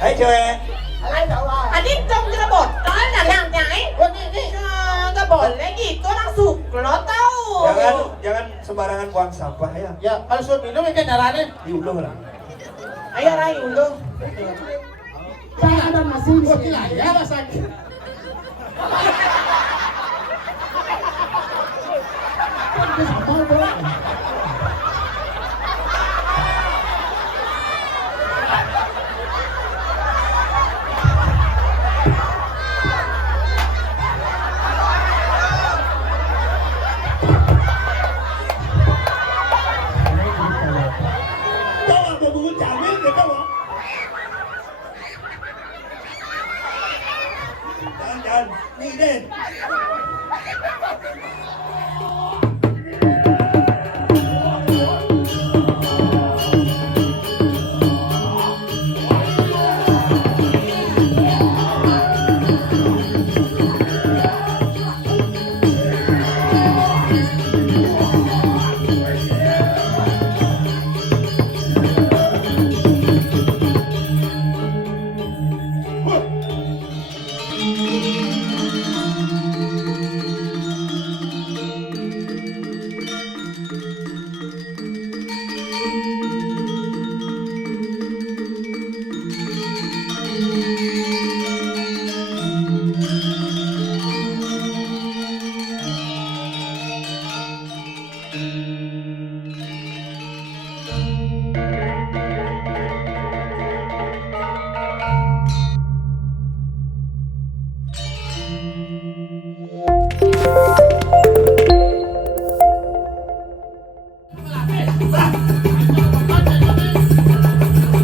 Hãy cewek. อะไรเดี๋ยวว่า อันนี้จงกระบดร้อนหนักอย่างไหน วันนี้นี่ กระบดและหยิบตัวนักสุกรถเต้า Jangan sembarangan buang sampah ya. ya kalau sudah minum ini darah nih Diunduh lah. Ayo Rai unduh. saya ada masih di sini ya mas Aki Jangan. Nih deh.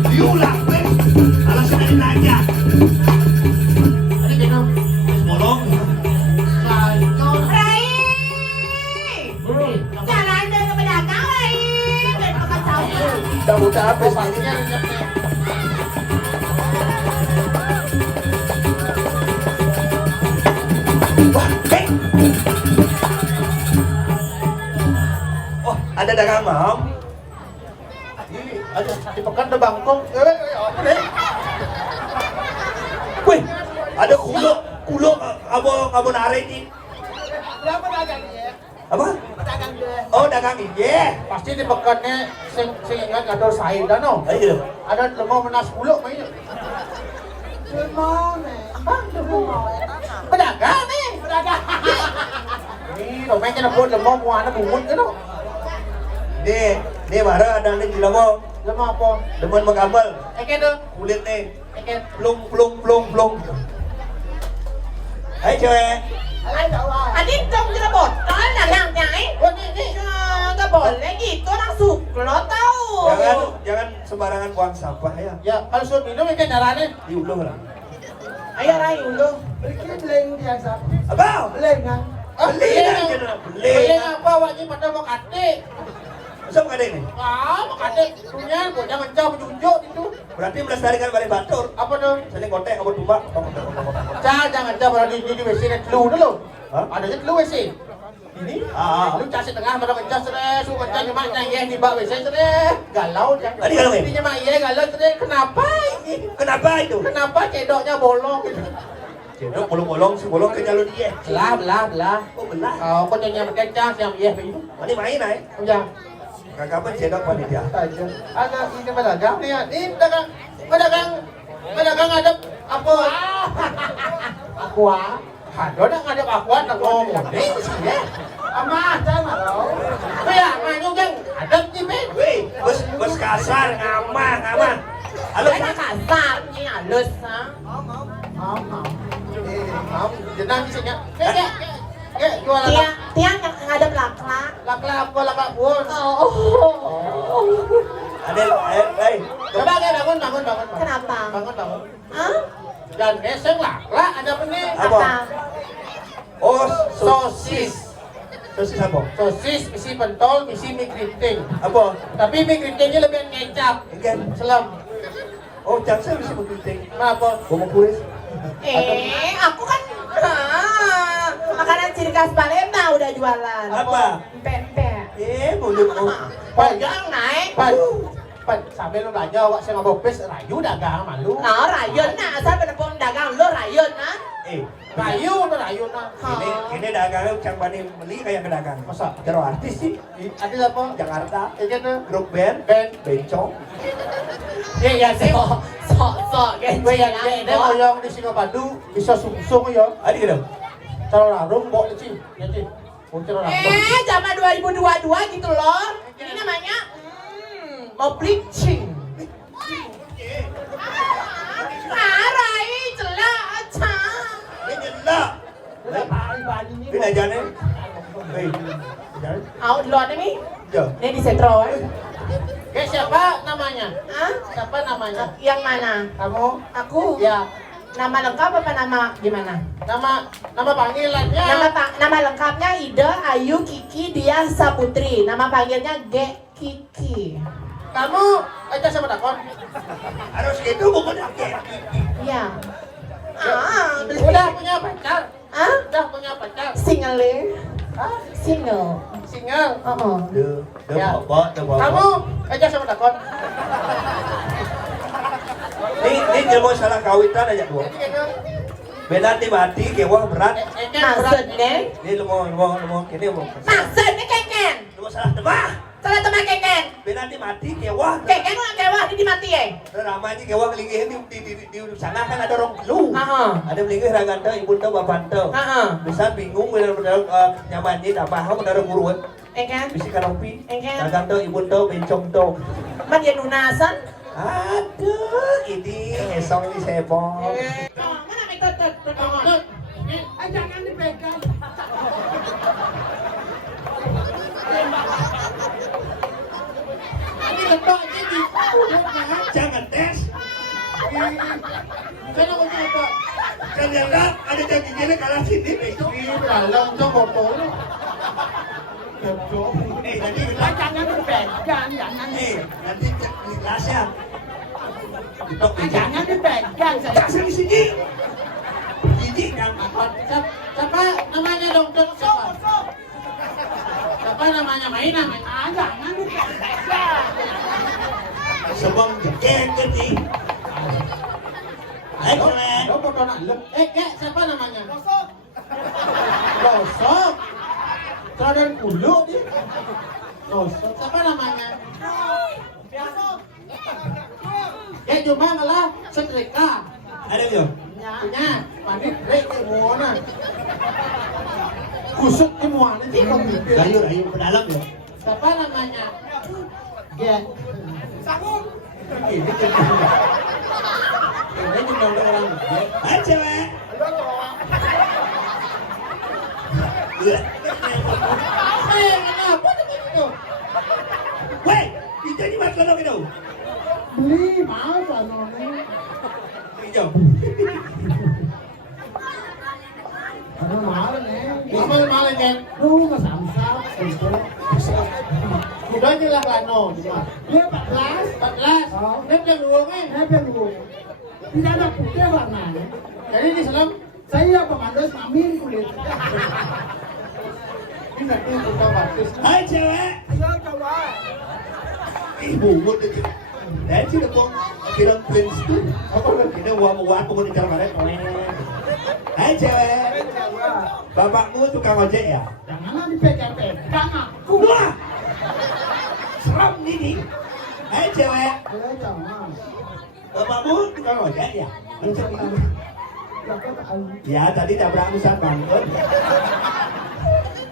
Diulah, alasan dari nanya. ini minum Bolong. Rai Jalan ke pedagang Rai Dan makan sayur Udah habis. pastinya renyapnya Wah, Oh, ada dagang mam. ini ada di pekan ada bangkong apa deh Wih, ada kulo abo nare ini. berapa dagang ya Apa? dagang dia Oh, dagang iya. pasti di pekannya sing ingat ada Saida no Ayo. ada lemah menas buluk mainnya lemah nih pedagang nih pedagang ini domainnya nabut lemah muana bungut kan no Nih marah ada nih dilamo. lemah apa Demen magambal. tuh Kulit nih. plung Plung. Hai cewek. อะไรเดี๋ยวว่า อันนี้จงกระบดร้อนหนักอย่างไหน วันนี้นี่ กระบดและหยิบตัวนักสุกรถเต้า Jangan sembarangan buang sampah ya. ya kalau sudah minum ini darah nih Diunduh lah. Ayo Rai unduh. Bikin beli biasa Abang. beli kan Beli kan? beli apa wajib pada mau kate Masa bukan ini? mau kate punya gua jangan jauh menunjuk itu Berarti melestarikan balik batur. apa tuh Saling kontek sama tumbak. jangan jauh pada di WC nya telu dulu Hah? ada je telu WC ini lu cas setengah pada kencas stres lu kencas cuma nyanyi di bak WC stres galau jangan Tadi galau, ini cuma iya galau stres kenapa ini Kenapa itu? kenapa cedoknya bolong gitu Cendok bolong-bolong, si bolong ke jalur dia. belah Oh benar. kau nyanyi berkencas yang iya begitu Ini main ay. ya Kakapan cendok panitia. aja ada ini pedagang nih ini pedagang ada apa aqua ada ada aqua tak ngomong nih sih ya ama jangan lo ya maju jeng ada cipet Wih, bos kasar, ngamah. Halo, Saya kasar ni halus ha. mau jenang isinya ke jual Tiang yang ngadep lak-lak. lak pun Oh. ada, coba kayak bangun Kenapa? bangun Hah? dan geseng lak ada apa nih Apa? Oh, sosis sosis apa? sosis isi pentol isi mie keriting Apa? tapi mie keritingnya lebih kecap Ikan. selam Oh, jangan bisa berkuting. apa Gua mau kuris. Aku kan makanan ciri khas Palembang udah jualan. Apa? Pempek. Mulut. Pojang naik. sampai lu belanja wak saya mabok pes rayu dagang malu. Nó rayun na, saya penepung dagang lo rayun na. Rayu tuh rayu nah. Ini dagang yang bani beli kayak pedagang. Masa? Jero artis sih. Artis apa? Jakarta. Ini tuh Grup band. Bencong. ya sih. Sok cái Gue yang chuyện dia đó. yang di Singapadu bisa sungsung ya. Adi gitu. Kalau larung bawa ci, ya ci. Untuk larung. Zaman 2022 gitu loh. Ini namanya mau bleaching. Arai celah aja. Ini lah. Bila jane. Jane. Outlaw ini. Jo. Ini di sentro. Siapa namanya? Hah? Siapa namanya? Yang mana? Kamu? Aku. Ya. Nama lengkap apa nama gimana? Nama panggilannya. Nama lengkapnya Ida Ayu Kiki Dia Saputri. Nama panggilnya G Kiki. Kamu aja sama dakon. Harus gitu bukan akeh. Iya. Udah punya pacar? Ah? Udah punya pacar? Single Single. Single. Udah bawa. Kamu aja sama dakon. Ini jelmo salah kawitan aja dua. Jadi gitu. Beda mati kewah berat. Maksudnya? Ini lu kini mau. Maksudnya keken. Lu salah tebah. Salah teman keken. Beda mati kewah. Keken lah kewah di mati ya. Ramanya kewah kelingihin di sana kan ada orang lu. Ada melingih raganta ibu tau bapak tau. Bisa bingung bener-bener nyamannya tak paham bener guru. Engken. Bisi kanopi. Engken. Raganta ibu tau bencong tau. Man yan unasan. Aduh, ini esong ini sebong. Mana may tutot? Ay, jangan dipegang. Ini letak ini di Jangan tes. Kan aku coba. Kan yang lihat ada dagingnya kalah sini. Di dalam coba botol. Nanti Jangan dipegang, jangan. nanti gelasnya. Jangan dipegang. Kasih di sini. Ini yang Siapa namanya dong? Siapa? Siapa namanya? Maina. Jangan dipegang. sebong jengket nih. Ayo kalian. Lo foto nak lep. Siapa namanya? Gosok. Gosok. Saudara ulu dia. Gosok. Siapa namanya? Gosok. Cuma malah setrika. Ada belum? Nya, pandit rek ke muana. Kusuk ke muana sih kok gitu. Ayo ke dalam ya. Siapa namanya? Ya. Sanggup. Ini juga orang. Ayo cewek. Kenapa begitu? Weh, itu di mana kalau gitu? Beli mau sanone. Hijau. Ano mahal nih? Apa mahal nih? Lu nggak samsat, itu. Udah jelas lano, cuma. Dia 14. Nep yang dulu kan? Nep yang dulu. Tidak ada putih warnanya. Jadi di Islam saya pemandu amin kulit. Ini nanti kita bagus. Hai cewek. Ayo kawan. Ibu buat itu. Dan sih dong, kira prince tuh. Apa kan kita uang kamu di dalam mana? Hai cewek. Bapakmu tukang ojek ya? Jangan dipegang-pegang aku. Wah, seram ini. Hai cewek. Ayo jangan. Bapakmu tukang ojek ya? Macam itu. Ya tadi tabrak musang bangun.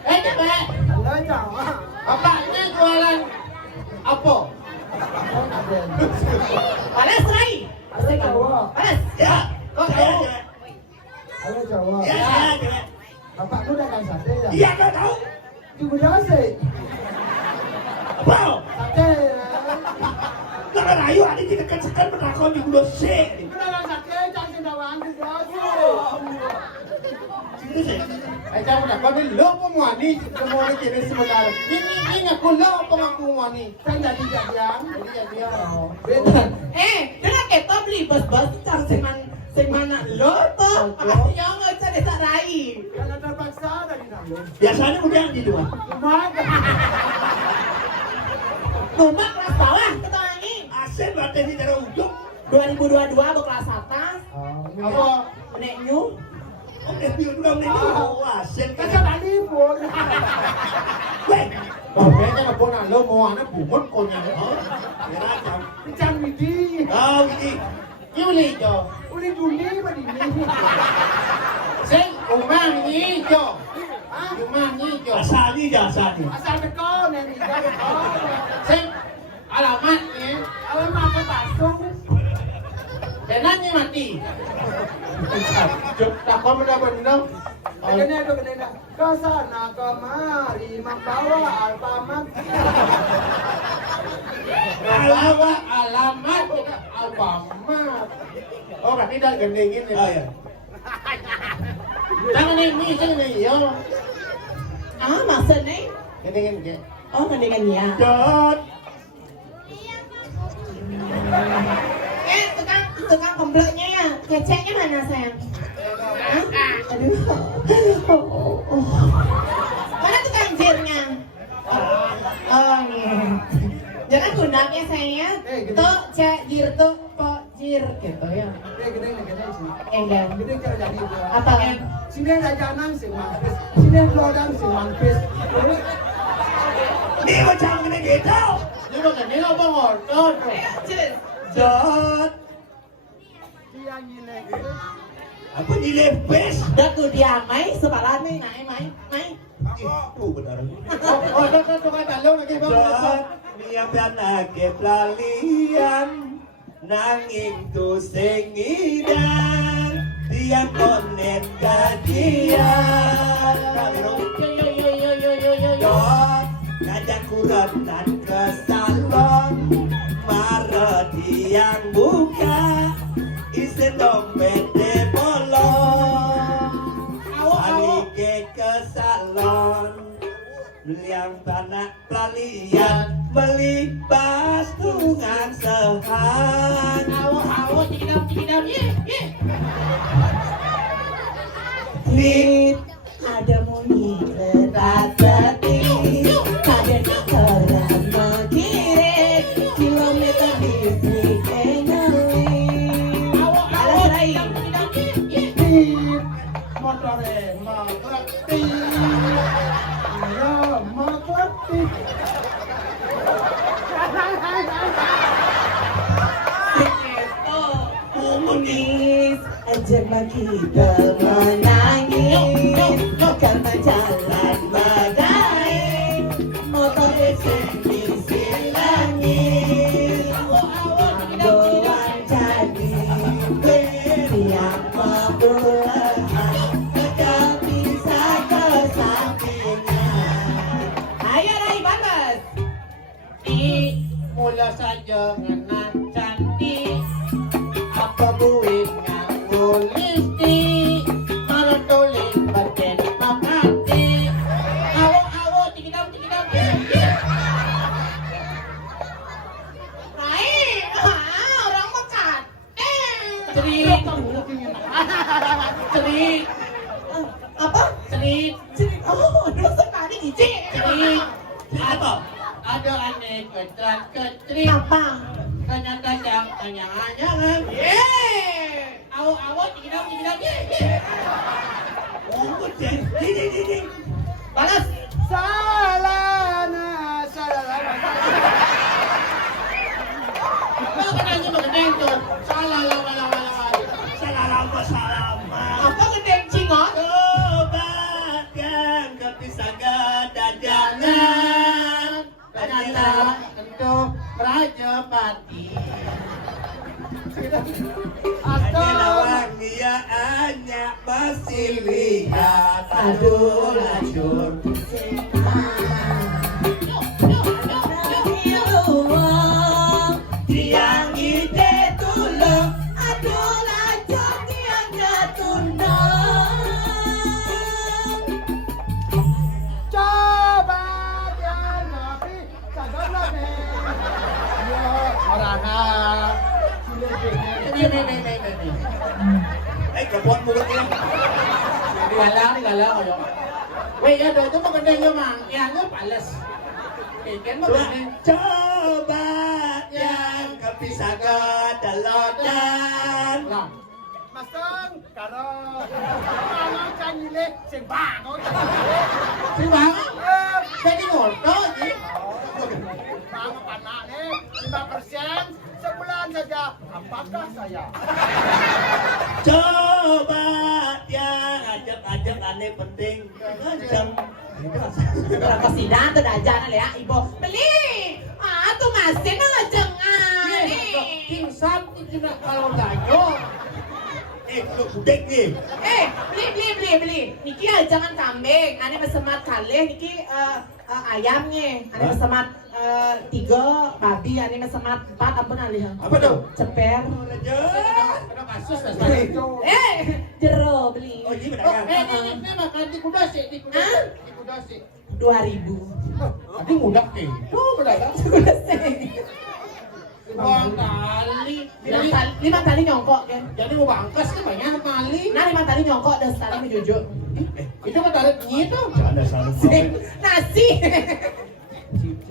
Cewek. Ayo jangan. Bapaknya jualan apa? Panas Rai. Panas. Ya. Kok Saya tahu? cewek. Halo Jawa. Ya saya cewek. Bapakku dagang sate ya? Iya kau tahu? Di gudang sih. Apa? Sate. Jangan ayo ada di dekat sekan menakon di gudang C. Itu dagang sate jangan sedawaan di jauh. Sini sih. Jangan udah kau ni lo pemuani semua ni kini sebentar. Ini aku lo pengakuani. Kan jadi jadian. Jadi jadian. Beda. Dengan kita beli bus-bus cari semana lo tuh. Yang nggak cari sarai. Kalau terpaksa dari dalam. Biasanya udah di dua. Mak. Rumah kelas bawah kita ini. Asen berarti di daerah ujung. 2022 kelas atas. Apa? Nek nyu. Oh, dia udah menit. Asen kan. Tadi pun. Weh. Kayaknya nabon lo mau anak bukan konya. Kira jam. Jangan widi. Oh, ini. Yuli jo. Uli Juli apa ini? Sing umang ni jo. Umang ni jo. Asal ni jasa ni. Asal teko nih, teko. Sing alamat ni, alamat apa pasung? Denannya mati. Tak kau benda-benda. Kena. Kesana kemari membawa alamat. Membawa alamat alamat. Oh, berarti dah gendingin ni. Oh ya. Jangan ni sini ni yo. Ah, maksudnya? Gendingin ke? Oh, mendingan ya. Jod. Tukang kompleknya ya. Keceknya mana sayang? Hah? Aduh. Mana tukang jirnya? Oh, iya. Jangan gunanya sayangnya. Tuh, cek jir tuh, kok jir gitu ya. Gede sih. Enggak. Gede kira jadi. Apa kan? Sini ada jalan sing mampis. Sini lodang sing mampis. Ni macam ni gitu. Ni bukan ni apa ngorot. Jod. Dia nyile. Apa ni lepes? Dah tu dia mai sepalan ni mai. Itu benar. Oh, tu kata lo lagi bang. Jod. Niapan ake pelalian. Nanging tu sengidan. Dia konen kajian. Jod. Ngajak kurang dan ke salon. Mara yang buka isi dompet bolong. Balik ke salon yang tanah pelalian beli patungan sehan. Awo cikidam ye. Nit Ada muni kerasati, ada kerana mengirit kilometer di Srikenali. Ada serai. Motore mengerti. Ya mengerti. Menangis, ajak kita menangis, karena jalan badai, motor sini silangis, doang jadi yang membuat tak bisa kesampingan. Ayo Rai Batas. Mula saja ngenan cantik. Apa buit nganggo lipstick, malah tulis batin makati. Awo tikidam. Rai, orang makan. Cerit. Apa? Cerit. Oh, dosa kali Ici. Cerit. apa? Ada aneh ketrat-ketrit. Apa? Kanyang-kanyang, kanyang-kanyangan. Awo tikidam. Oh, di. Balas. Salana. Apa kenanya magandang to? Salala. Salam. Apa gedeng cingot? Obat yang kepisaga dajangan. Ternyata untuk Raja Pati. Lawang dia hanya masih lihat. Aduh lacur. Tiang ide tulung. Aduh lacur tiang jatundang. Coba jangan nabi sadar nabi. Yo orangnya. Ini. Kebun mulut ini. Digalang kayo. Wait, itu magandang yung yang palas. Kan magandang. Coba yang tapi sagad dalodan. Lah. Masang karo mangan kanile sing bangun. Si Bang, jadi ngoto iki. Bangun anaknya 5% sebulan saja. Apakah saya? Coba dia ajak-ajak aneh penting. Ajak. Orang kesidan tuh dajan ya ibu beli. Ah tuh masih ngajeng King Sam iki nak kalau dayo. Lu budek nih. Beli. Niki jangan kambing. Ane mesemat kalih niki ayamnya. Ane mesemat 3 babi. Ane mesemat 4 ampun alih. Apa tuh? Ceper. Ada kasus dah sekali itu. Jero beli. Oh, ini Oh, pedagang. ini makan di kuda sih, di kuda. Hah? Di kuda sih. 2000. Tadi mudah nih. Oh, berapa? Sudah sih. Bang kali. 5 kali nyongkok kan. Jadi mau bangkas kan banyak kali. Nah 5 kali nyongkok dan sekali menjujuk. Itu kan tarik gitu. Ada salah. Nasi.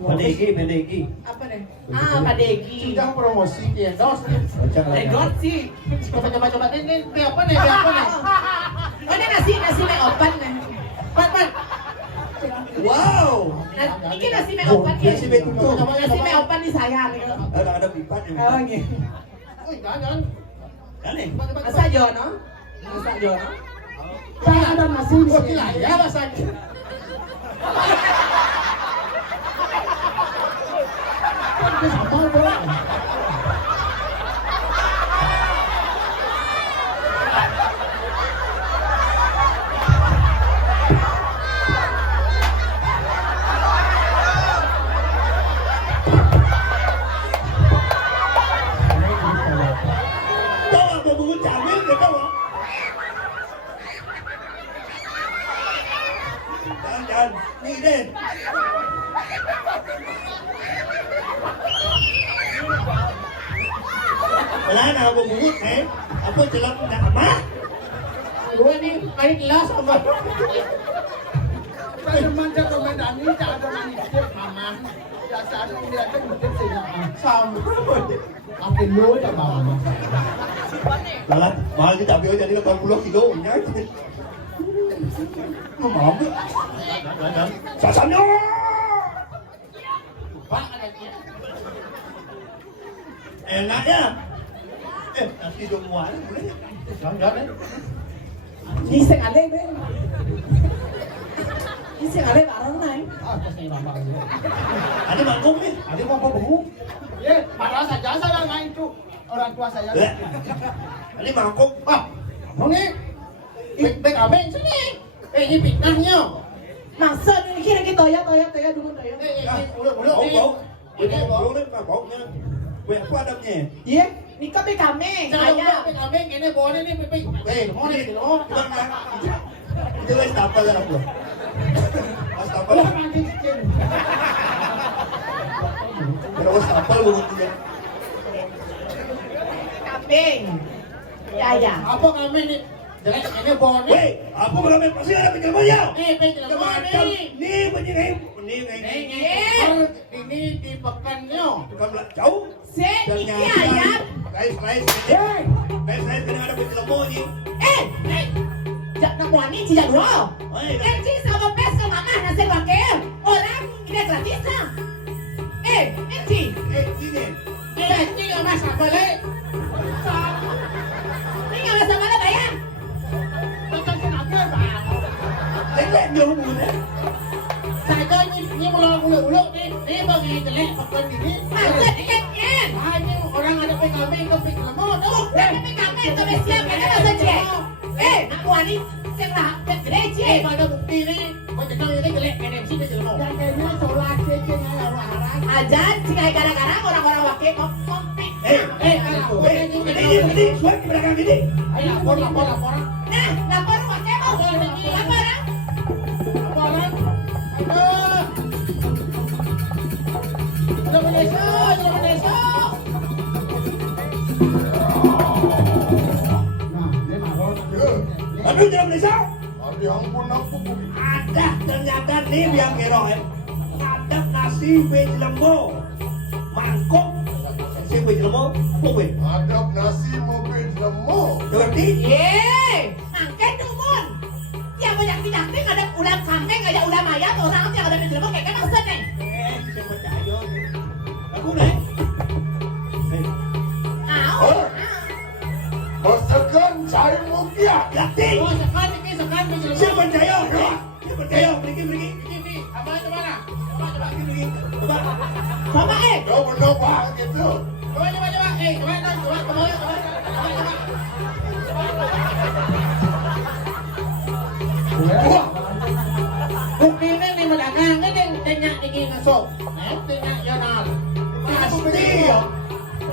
Pendeki. Apa nih? Pak Degi. Sudah promosi dia, dos. Regot sih. Coba ini apa nih? Apa nih? Oh ini nasi mie opan nih. Pan. Wow. Ini nasi mie opan ya. Nasi mie tutup. Nasi mie opan di saya nih. Ada pipat yang. Oh gitu. Oh, jangan. Aneh. Masa Jono? Masa Jono? Saya ada masih di sini. Ya, rasanya. Tahu apa bunga camil dia tahu? Jangan. Ni deh. Wala na ako bungut eh. Ako silang nakama. Gue nih, kali kelas sama. Saya manja ke Medan ini tak ada manisnya aman. Biasa ada yang lihat mungkin saya Sama. Akin lu ya bang. Wala, mahal kita ambil jadi 80 kilo. Mau. Sasamnya. Pak ada dia. Enak ya. Nasi domuan boleh. Jangan. Đi xe ngắn lên đấy. Đi xe ngắn lên bareng nih. Ah, pasti bang. Ada mangkuk nih. Ada mau babu. Ya, marah saja saya main itu. Orang tua saya. Ini mangkuk. Ah, mau nih. Baik abeng sini. Ini fitnahnya. Maksud ini kira kita toya dulu toya. Udah. Bau. Ini bau nih, baunya. Banyak apa adabnya? Iya, ini kan kami Saya ayam. baik abeng ini boleh nih pipik. Mau nih gitu. Itu guys tapal kan aku. Mas tapal. Lah nanti cincin. Terus tapal bungut dia. Kambing. Ayam. Apa kami nih? Jelek ini boleh. Weh, apa berapa pasti ada penjelmanya? Penjelman Nih penyihir. Ini di pekannya. Tukang jauh. Si, iki ayam. Guys, kena ada penjelma nih. Jak namuani tidak dua. Eci sama pes ke mama nasi pakai. Orang ini gratis lah. Eci. Ini. Ini nggak masak boleh. Ini nggak bisa mana bayar. Macam kenapa bang? Lek dia bungut. Saya ini mau uluk nih. Ini bagi jelek pekan ini. Maksud diketnya. Ini orang ada PKB ke lemot. Tapi kami itu siap kan ada saja. Namuani setelah gereja. Pada bukti ini, macam ini jelek NMC di lemot. Kayaknya sholat cincin orang. Ajan sih gara-gara orang-orang wakil kompik. Ini suara di belakang ini. Ayo lapor. Nah, lapor wakil mau. Laporan. Laporan. Ayo. Indonesia. Aduh, jangan Malaysia. Aduh, ampun. Ada ternyata nih yang hero. Ada nasi lembo, mangkok, si wis lemo, apa wis? Adab nasi mobil lemah. Ngerti? Yeay, angkat dumun. Yang banyak tidak ada ulam kambing, ada ulam ayam, orang yang ada di dalam kayak maksud nih. Bisa percaya. Aku nih. Au. Masakan cari mukia. Ngerti? Oh, sekan ini Saya jelema. percaya. Saya percaya. Pergi. Ini, abang di mana? Pergi. Coba. Coba Kau benar bang gitu. Coba. Coba. Wah, Bukti ini nih medagang ini tenyak digi ngasok. Tenyak janal. Pasti.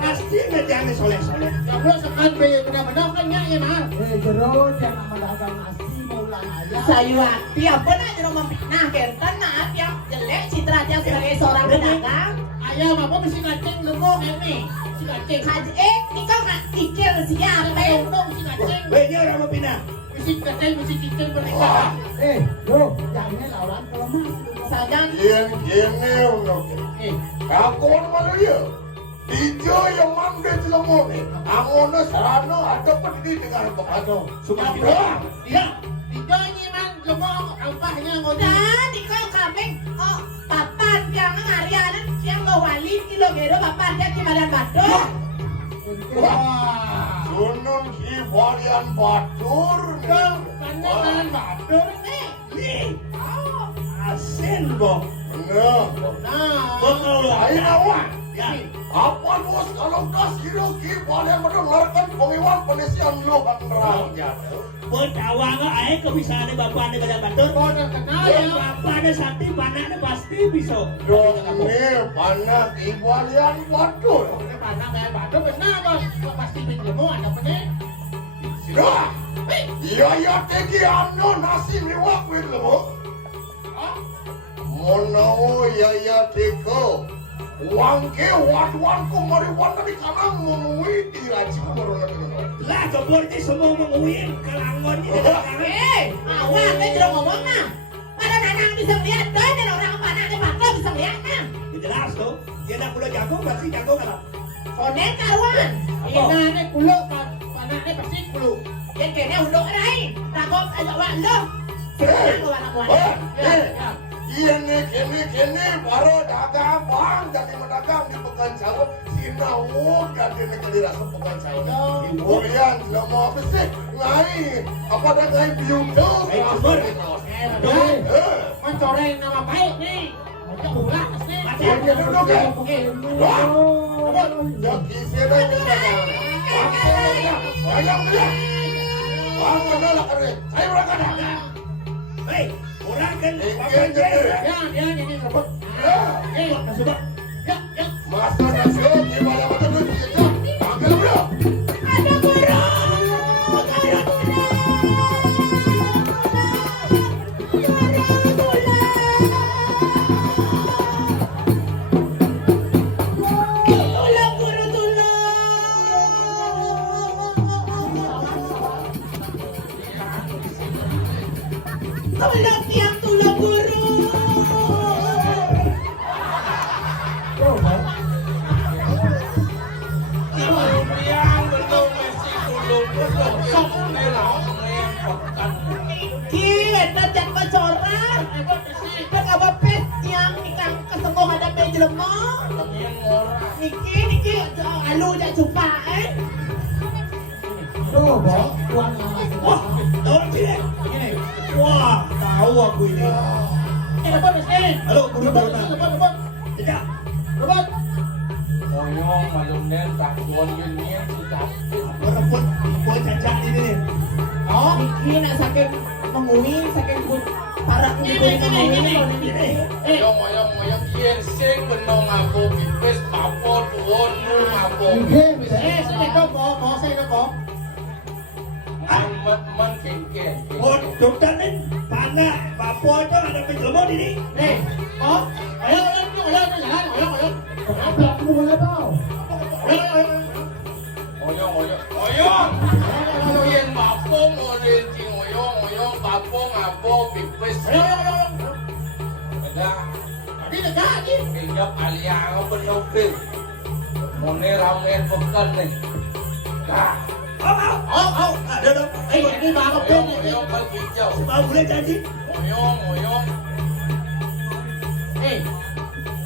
Pasti ngejane soleh-soleh. Ya bro sekan be benar-benar kan nyak ya nah. Jero jangan medagang nasi mau ulang ayam. Sayuati apa nak jadi memfitnah kenten nah tiap jelek citra dia sebagai seorang pedagang. Ayam apa mesti kacang lemong ini. Si kacang. Haji nikah nggak kikir siang Ayam dong si kacang. Weh, dia orang mau pindah. Mesti kacang mesti cicing pernikahan. Bro, jangan lawan kalau mas. Sajan yang gini untuk kakon mana dia? Tiga yang mandai jelema ni. Amona sarana ada pendidikan begitu. Cuma Bro, kita. Dia. Tiga ini man lemong ampahnya ngodi. dan nikah kambing oh papan yang harianan yang ngawali kilo gero papan dia di badan batu. Wah. sunun si varian batur. Kau pandai batur nih. Nih. Asin, Bo. Benar. Nah. Betul. Ayo awak. Ya. Apa bos kalau kas kiro ki boleh mendengarkan pengiwan penisian lo kan nerangnya. Bertawang ae kebisaane bapakne badan batur. Kau terkenal Ya, ya. bapakne sakti, panakne pasti bisa. Dok ini panas ibalian batur. Ini panah kayak batu benar bos. Kau pasti pinjemu ada pening. Sudah. Iya tegi anu nasi miwak wit lemo. Monau ya teko. Wangke wadwanku mariwan dari kanang mengui di aji corona dengan. Lah, jebul ini semua menguin kelangon ini. Awak dia jeruk ngomong nah. Pada nanang bisa lihat dan orang panaknya batu bisa lihat nah. Jelas tuh. Dia nak pula jago, pasti jago kan. Konen karuan. Ina ini kulo panahnya pasti kulo. Yang kene unduk rai. Takut ada wak lo. Senang lo anak wanita. Ya, ya. Iya nih kini baru dagang bang jadi mendagang di pekan sawah sinau jadi negeri rasa pekan sawah. Kemudian selama apa sih ngai apa dah ngai biutu. Mencoreng nama baik nih. Macam ulah pasti. Dia duduk ya. Wah, jadi siapa yang dagang? Ayam dia. Bang mana lah kerja? Saya berangkat dah. Hei, orang kan Ingin jadi. Ya, dia jadi rebut. masuk bak. Ya, ya. Masa nasi gimana macam tu dia? Panggil dia. Ada guru. Tolong guru tolong. Tolong tiang tolong guru. Kita jangan bocoran. Kita nggak bapes yang ikan kesembuh ada penjelma. Niki, alu jangan jumpa Bro, uang Wah, tahu sini. Wah, tahu aku ini. Rebut pasti. Halo, guru corona. Rebut. Tidak. Rebut. Moyong malumnen takon yun sudah. Berebut kue cacat ini nih. Oh, Niki nak sakit mengui, sakit pun parah Gini. Moyong yen sing benong aku pipis papor tuwon mu ngapok. Saya kau mau saya kau. Man kengken. Oh, dokter nih, panas. Bapak itu ada penjelma di sini. Nih, oh, ayo jalan. Apa aku boleh tahu? Moyong. Yen mapong oleh ci moyong papong ngapok pipis. Ada Tadi dekat ni. kengap aliang benong pil. Mau nih ramen pekan nih. Nah, Ada. Ini bakal pun moyong kal hijau. Mau boleh janji? Moyong.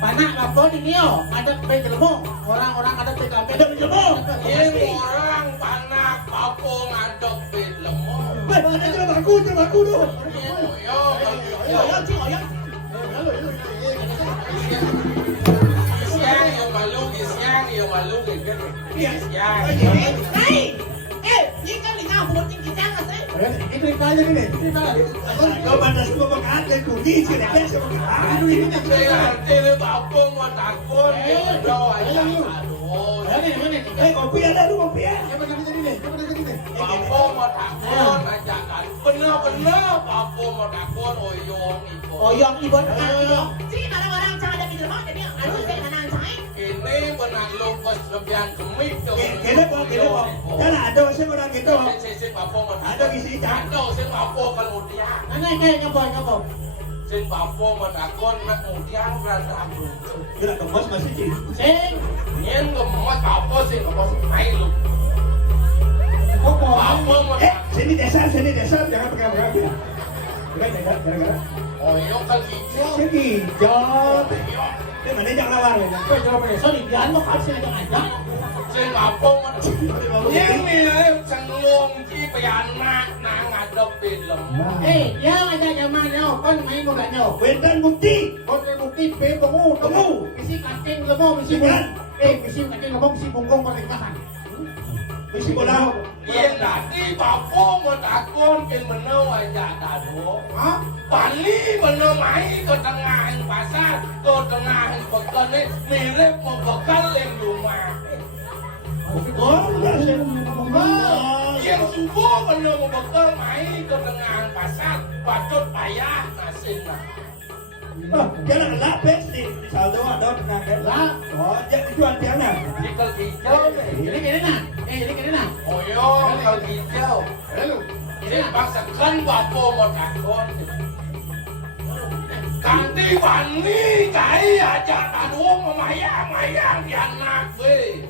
panak lapor ini yo, ada penjelmo, orang-orang ada PKP. Ada penjelmo. Ini orang panak papung ngadok filmmu. Mana coba aku dulu. Siang yang malu kan. Siang. Hey, ini kan lingkar buat tinggi jangan sih. Ini kaya ini. Kau mana semua makan dan kunci sih deh semua. Ini papung mau takut. Aduh. Kopi ada lu kopi ya. Papung mau takut aja kan. Bener papung mau takut Oyong ibu oyong. Sini orang-orang jangan ada pinjol jadi aduh saya kanan saya. ini benar lupas lebihan kemik tuh. Kita kok. Jangan ada saya orang gitu. Sing papung mau Ada di sini kan. ada sing papung kemudian. Kayak ngapa? Sing papung mau takut kemudian berada abu. Kira kembos masih di. Sing, Nyen gemas papung sing gemas naik lu. Papung mau Sini desa jangan pegang ya. Gara-gara. oyong kan hijau. Sini jod. Ini mana jangan lawar ya. kau jawab sorry, jangan mau kasih aja. Sing papung mau nyen mirip sengung ki pianak nang ngadep film. Ya ada zaman yo, kan main bukan yo. Wentan bukti. Kau terbukti pengu, misi kancing lemo, misi misi kancing lemo, misi bungkung paling makan. Misi bola. Yen dadi papung mau takut ken menau aja dadu. Hah? Pani bener main ke tengah pasar, ke tengah pekan ni mirip mau bekal yang rumah. Yang subuh bener mau bekal main ke tengah pasar, patut payah nasin lah. Jangan lapis di saldo ada tenang kan. Oh, jadi jual tiana. Jika hijau Ini kena nak, ini kena nak. oyong kalau hijau. Ini paksakan bapo mau takut. Kanti wani kai aja aduh mayang di anak we.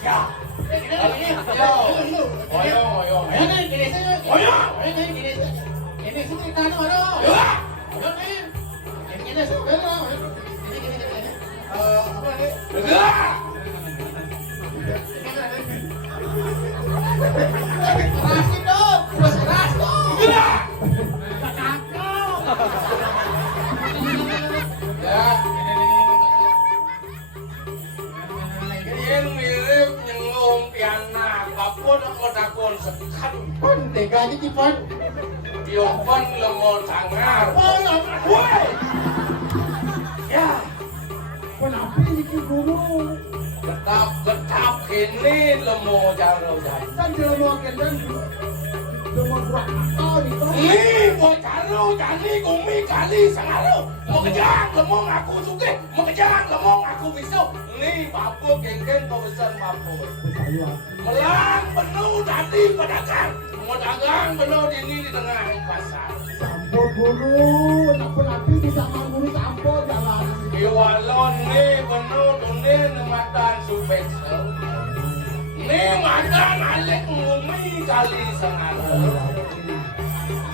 Ya. Oyong. Ini kena saya. Oyong. Ini sudah kena ada. Ya. Ini kena sudah. Apa ni? Ya. Keras itu, keras tu. Ya. Kakak. Ya. Yang mirip nyelung piana, kapun mau takut sekan. Pun tega ni pun. Diopon lemot sangar. Woi. Ya. Kenapa ni guru? Getap kini lemo jaro. Kan dia mau kendan. Dia mau buat kau ni. Ni mau jaro jani kumi kali sangaro. Mau kejar lemo aku suke. Mau kejar lemo aku bisa. Ni papu geng-geng kau pesan papu. Melang penuh tadi pedagang. Mau dagang penuh ini di tengah pasar. Campur guru, napi bisa guru campur jalan. Iwalon ni penuh tunin matan supeksel. Ni matan alik ngumi kali sangaro.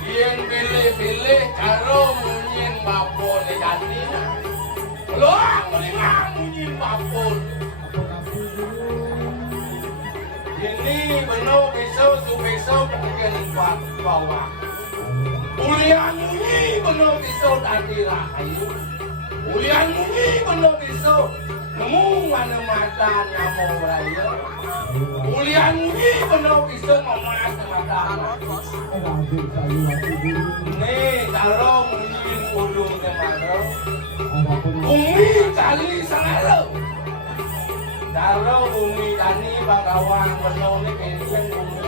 Yang pilih-pilih karo munyin bapun ni jati. Peluang melingang munyin bapun. Ini penuh pisau supeksel kemudian buat bawah. Ulian munyi penuh pisau tadi rahayu. Ulian munyi penuh pisau nemu mana mata nyamu raya. Ulian munyi penuh pisau memas mata anak. Nih kalau munyi ulung kemana? Bumi kali sangaro. Kalau bumi tani bagawang penuh ni kencan bumi.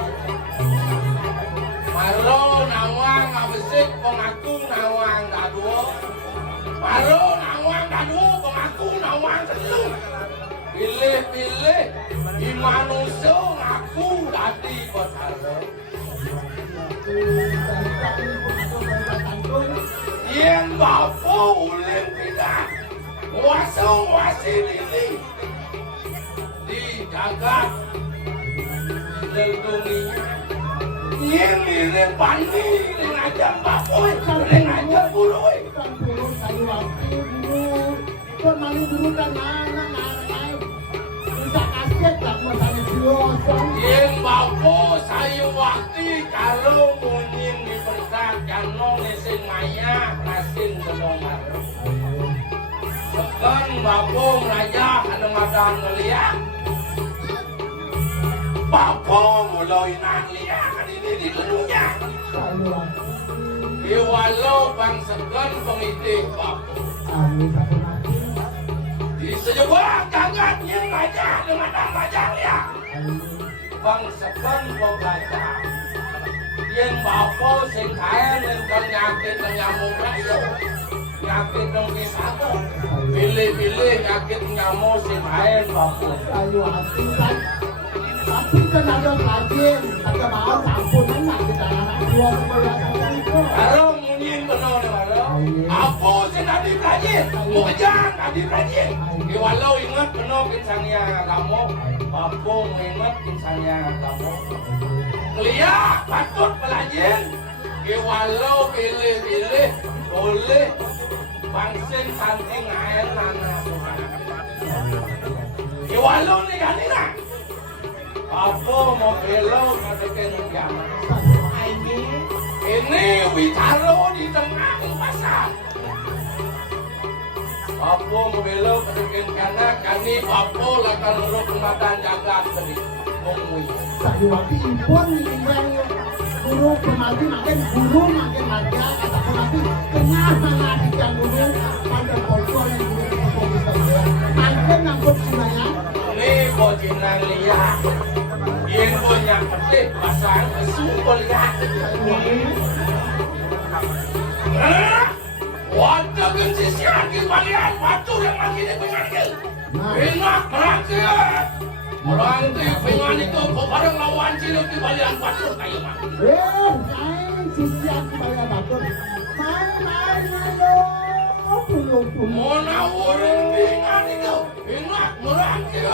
Maro nawang abesik pengaku nawang dadu. Maro nawang dadu pengaku nawang telu. Pilih-pilih di manusia ngaku tadi berkara. Yang bapu uling tidak wasung wasil ini. jagat lelunginya ini pani ngajak bapoy ngajak buluy Kan dulu kayu waktu dulu. Kok malu dulu kan mana narai. Bisa kasih tak mau tanya siosong. yen bapo sayu wakti kalau munying dipertak janong sing maya nasin kenomar sekan bapo ngajak ada madan ngeliat bapo mulai nang liat ini di dunia Kayu waktu. walau bang segan pengitik bapo Amin satu mati. di sejauh kagatnya ngajak dengan ngajak liat bang segan pengajar yang bapo sing kaya dengan nyakit nyamuk rayo nyakit dong kisah pilih-pilih nyakit nyamuk sing kaya bapo Kayu waktu kan. Tapi kan ada kajian. Kata mau kampun enak kita anak dua keberatan itu. karo munying benar karo apa sing tadi rajin mau kejar tadi rajin walau ingat penuh kisahnya kamu bapo ingat kisahnya kamu lihat patut pelajin walau pilih-pilih boleh bangsin kanting air tanah walau ni kan ini apa mau belau katakan yang ini witaro di tengah pasar apa mau belau katakan karena kami apa lakukan urut kematan jaga tadi mengui Kayu waktu impun yang guru pemati makin guru makin harga kata pemati tengah mengadikkan guru pada pokok yang guru pokok bisa makin nangkut semuanya. ini bojinang liat yang banyak petik pasang sumber liat wadah gengsi lagi balian batu yang lagi di penganik enak merakit merakit penganik itu bareng lawan ciluk di balian batu kayu mah Main sisi aku bayar batur. Main ayo. Belum. mau nawurin penganik itu enak merakit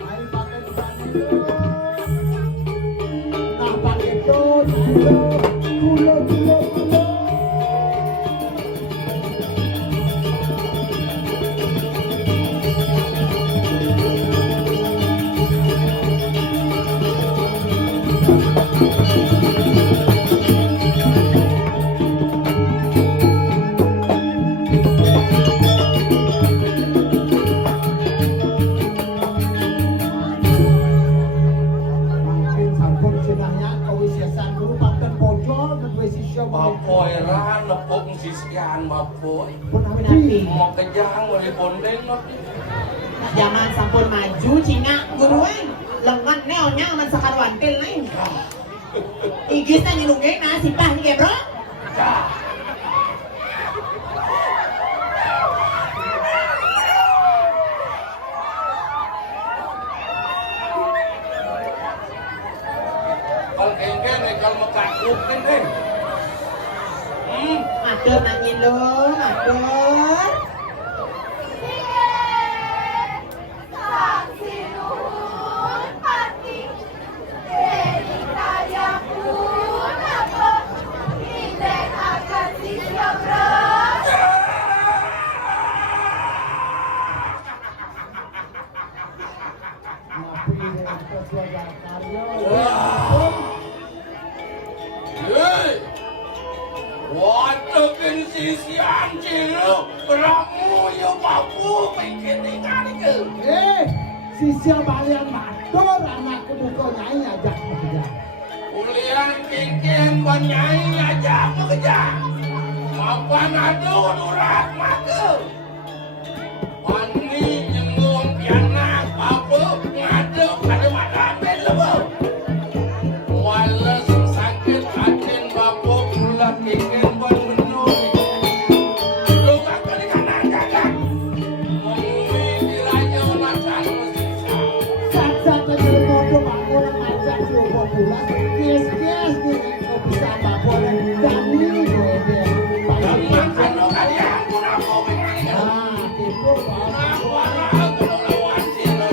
Main pakai baju. Nah pakai itu, kulo. Mungkin sampun jenahnya kawisiasan dulu pakai pojol dan kawisiasya bapoy ran nepok sisian bapoy Napi. mau kejang mau dibondeng nanti Zaman sampun maju Cina guruan lengan neonya man sakarwantil lain. Igis na nyilungin na sipah ni bro. kalau engken kalau mekakuk kan Matur nak nyilung, matur. Hei, waduh sisian cilu, beramu yo bapu bikin tinggal ke. sisia balian matur anakku buka nyai ajak bekerja. Kuliah bikin banyai aja bekerja. Mapan adu durat maka. Wani nyengung pianak bapu ngadu pada makan belum. Walau sakit hati bapu pulang bikin menung. Lu akan dikanan kakak. Mengui diraja melaksanakan musisa. Saat-saat kecil modo bangun ngajak dua bulan. Kies-kies di bisa bangun dan ini gue dia. Dengan kanu kalian pun aku mengalir. Nah, itu Nah, warna aku lawan cinta.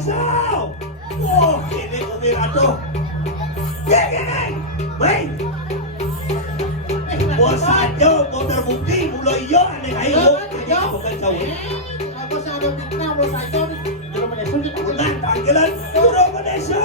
Sao? Oh, ini kombinado. Geng. Baik. Bos aja mau terbukti mulai yo aneh kayu. Bukan cowok. Ako sa ano na mo sa ito. Pero man sulit ako Bukan panggilan Puro Ganesha.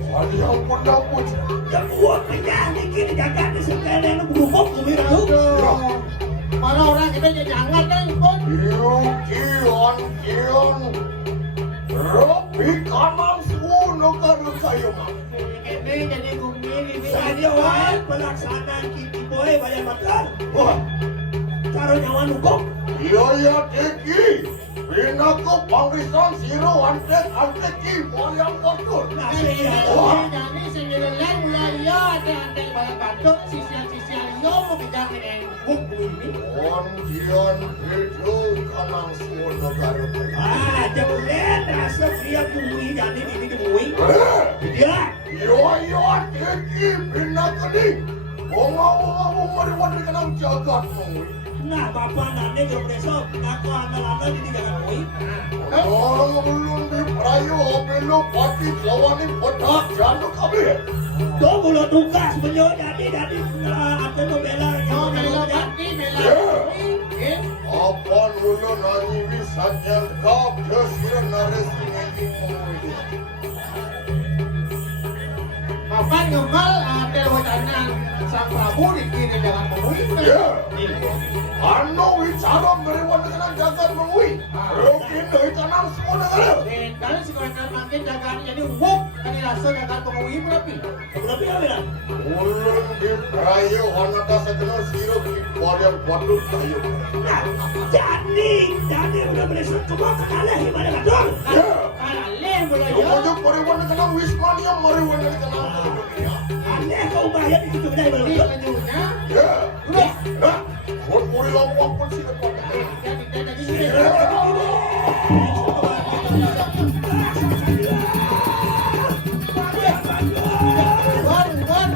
Sayang pendapat. Yang buat penyanyi kini jaga di sekitar yang berhubung kombinado. Para orang kita jangan deh, Pon. Kion. Rapi kanan semua negara saya mah. Ini jadi gumil ini. Saya wae pelaksanaan kiki boy bayar makan. Wah. Karo nyawa hukum. Iya Teki. Pinaku pangrisan siro antek ki moyang kotor. Wah. Jadi sembilan mulai ya ada balik batuk sisian yo mau bicara yang buku ini. Kion itu kanan semua negara saya. Ah, jauh rasa dia bui jadi ini bui. Dia. Iya Teki pinaku ni. Wong mariwan kenang jagat mui. Nah, bapak nanti kalau besok ngaku andal-andal ini jangan bui. Orang belum diperayu belum pati kawani petak jangan kami. Tuh mulut tugas menyo jadi ada membela Oh, bela ya. kaki, bela kaki. Apa dulu nani bisa nyangkap kesir narasi ini mui. Bapak ngemal ada wacana sang Prabu dikini jangan menemui. Ya. Ano wicara meriwan dengan jagat mengui. Mungkin dari kanan semua negara. Dan si kawan makin jagaan jadi wuk kan rasa jagaan menemui berapa? Berapa ya bela? Ulun diperayu hanata sakena siro kiparian patut kayu. Nah, jadi udah besok cuma kalah gimana betul? Ya. Kaleh mulai ya. Kemudian meriwan dengan Wismania meriwan dengan dunia. Aneh kau bayar di situ bedai Di betul? lanjutnya. Ya. Udah. Nah, puri lawak pun sih dapat. Jadi sini. Wan.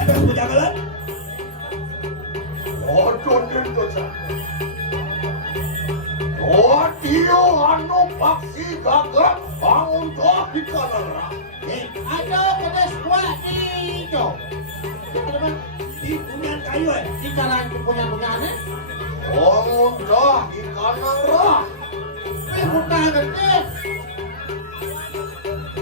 Ada kejanggalan? Odon itu saja. Oh, dia anu paksi gagal bangun doa di kanan. Ada kena squat ni jo. Di punya kayu Di kalangan punya-punyanya. Bangun doa di kanan rah. Ini bukan gede.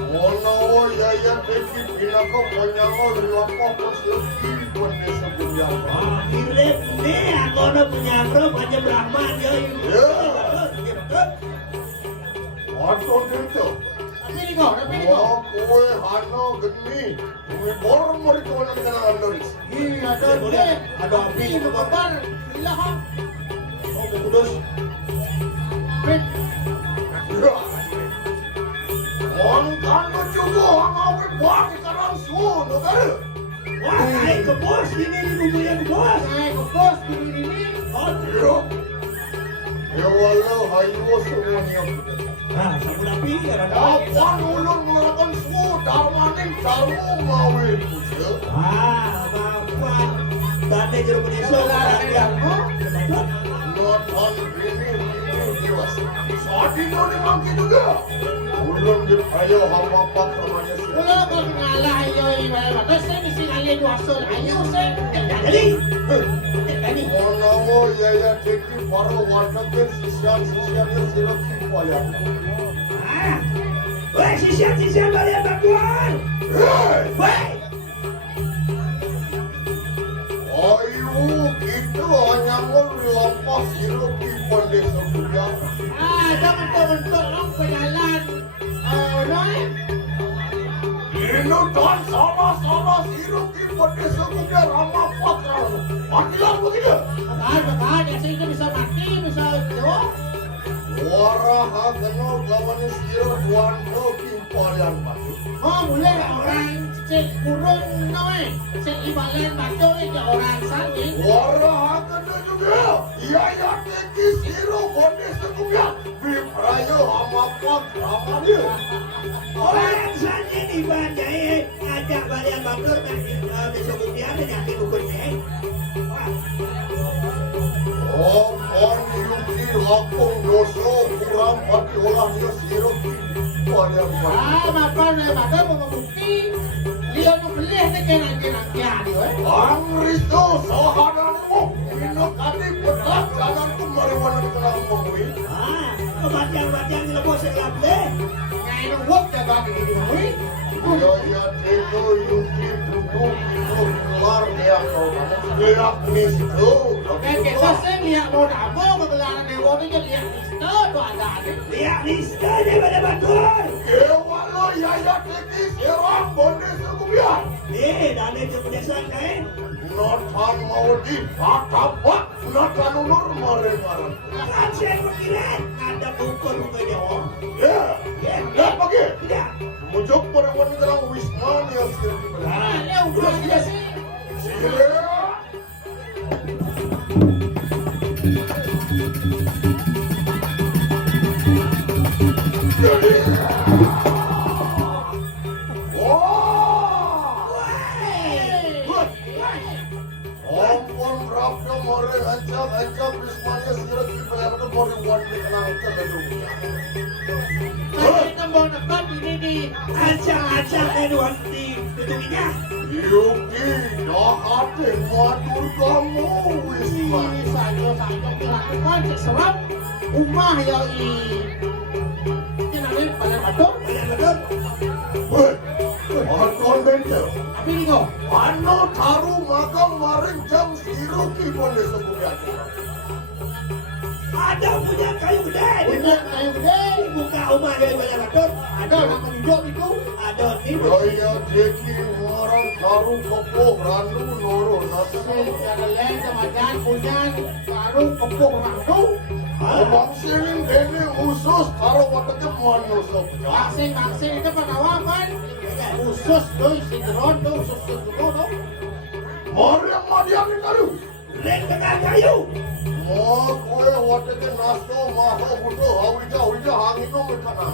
Ono yaya teki pinaka panyango lilako persegi pone sebujaba. Akhirnya nih aku ada punya bro banyak Brahman ya. Ya. Odon itu. Tapi ni kau. Oh, kue hano geni. Kue bor mori kawan dengan Andoris. Ini ada boleh. Ada api terbakar. Hilang. Oh, kudus. Wait. Ya. Orang kanu juga orang awet buat di kanan semua negara. Wah, naik ke bos ini bumbu yang bos. Naik ke pos ini. Oh, Ya. Ewala hayo semuanya. Nah, sabu nabi ya kan? Apaan ulun melakukan semua darmaning jamu mawin puja. Bapak tanda jeruk penyusul yang Nonton ini jelas. Saat ini memang juga. Ulun dipayo hamba pak namanya sih. Kalau kau ngalah ayo ibarat, terus saya mesti ngalah dua sol. Ayo saya. jadi Tadi. Monamo yaya teki para warga sisian yang sirat kipaya. weh sisian balik bantuan weh Ayo gitu hanya mau lompat sirup di pondok sebuah. Jangan kau bentuk orang penyalan. Noi. Ini dan sama-sama sirup di pondok sebuah ramah patral. Matilah begitu. Bahan, yang saya bisa mati, bisa jauh. Waraha kenal lawan sirup wando kimpalan batu. Oh, mulai orang cek kurun noi. Cek ibalan batu itu orang sakit. Waraha kenal juga. Yaya teki sirup pondok sebuah. Biprayo sama patral dia. orang sana di bandai ajak balik bantuan kan besok dia menyakit ukurnya Oh, on yuki lakong doso kurang pati olahnya sirup pada batu. Mapan batu mau bukti. Dia mau beli ni kena kian tu. Ang Risto sahadanmu ino kali petak jalan tu mariwana kenal mengui. kebajian lepas segelap deh Yang itu wok jaga di sini. Ya teko yuki duduk itu kelar dia kau lihat misto. Oke, kita sih lihat mau apa kegelaran dewa tu je lihat itu tu ada ni. lihat lista dia pada bantuan Kewalo yaya teki serang bonde sekubian. dan itu penyesuaian kain Notan mau di patapak notan ulur mareng-mareng. kan saya berkira ada buku jawab Ya, ya pagi. ya Mujuk pada wanita dalam wisman yang sudah diberi. Dia udah dia sih. Sila. Ampun Rabda mari ancam wismannya sudah diberi pada mari wanita kenal terlebihnya. Kita mau dapat ini di acak-acak dan di tutupnya Yuki, jahatin matur kamu wisman. saja dilakukan sebab rumah yang ini nanti pada batu. betul Weh, Akon benter. Tapi ni kau. Ano taru makam maring jam siruki boleh sebulan. ada punya kayu gede Punya kayu gede. buka rumah dari banyak betul Ada nak menunjuk itu. ada di Raya jeki orang taru kepo randu noro nasi. Ada lain kemajan punya baru kepuk randu. Abang siling dene khusus taruh wataknya manusia. Maksing itu penawaman. Khusus tu sidron tu khusus sidron tu. Mari yang madian ni taru. reng tengah kayu Mau kue wataknya nasto maho butuh hawija angin no mereka.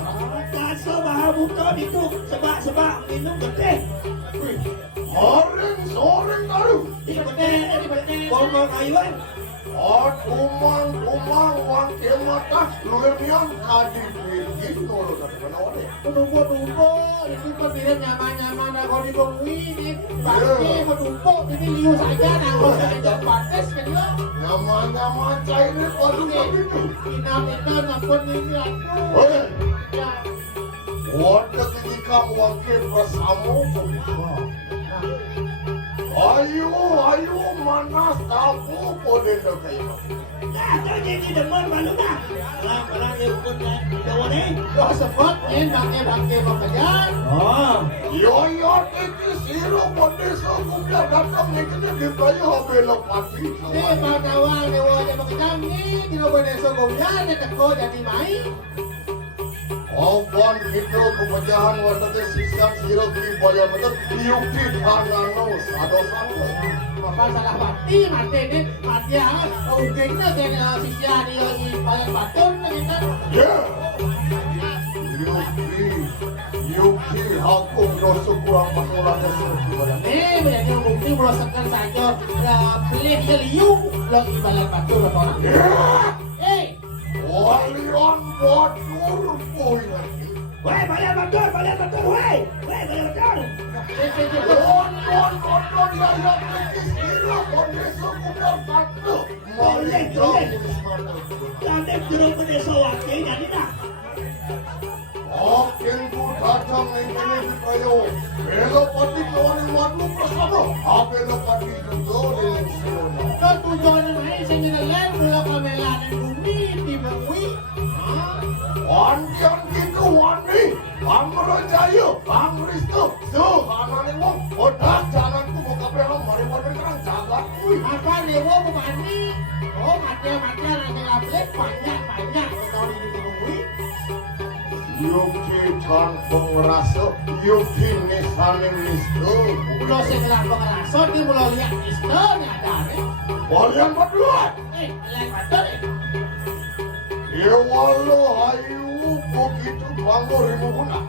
Kaso bahar buka itu sebab minum gede Maring soreng taru. ini gede ngomong kayuan Kumang wang kemata luemian tadi gitu loh kata penawan ya. Tumpuk itu kau tidak nyaman dah kau dibungui ni. Pasti kau tumpuk ini liu saja nak kau saja panas kan dia. Nama cairnya padu begitu. Kita ngampun ini aku. Oke, Ya. wadah ketika wang ke bersama. Ayo manas tahu poden do kayo. nah tu jadi demon malu dah orang yang pun jauh ni Kau sebut ni bangke pekerjaan. Yo teki siro poden so kumda datang ni kita dipayo belok pati. Ni pagawal dewa dia pekerjaan ni. Kita boleh sokong dia dia teko jadi main. Awan kita kepejahan wadah sisam siro di bayar betul. Yuki tanano sado sado. Bapak salah mati ini mati amat. Ugengnya dan sisya di paling batun kita. Ya. Yuki aku dosa kurang menolaknya seperti Menjadi bukti merosotkan saja. Pilih liu lagi balik batu orang. Walian batur poin. Weh, balik motor, weh. Weh, balik motor. On ya ya kira kondisi kuda batu. Boleh. Tandem jeruk pedes wakil jadi dah. Oke, ku datang ini kayo. Belo pati kawan madu bersama. Apa lo pati itu di sana. Kau tujuan ini saya minta mula kamelan bumi di bumi. Wantian gitu wani. Amro jayo, amristo. So, amane wong otak jalanku mau kapelo mari modern kan jagat kuwi. Apa dewa bumani? Oh mati nanti laplet banyak kalau di bumi. Yuki tanpong rasa, Yuki misalnya misto. Pulau sebelah pengerasa di pulau lihat istana ada nih. Kalian berdua. Lain betul nih. Ya walau ayu begitu bangun ribu guna.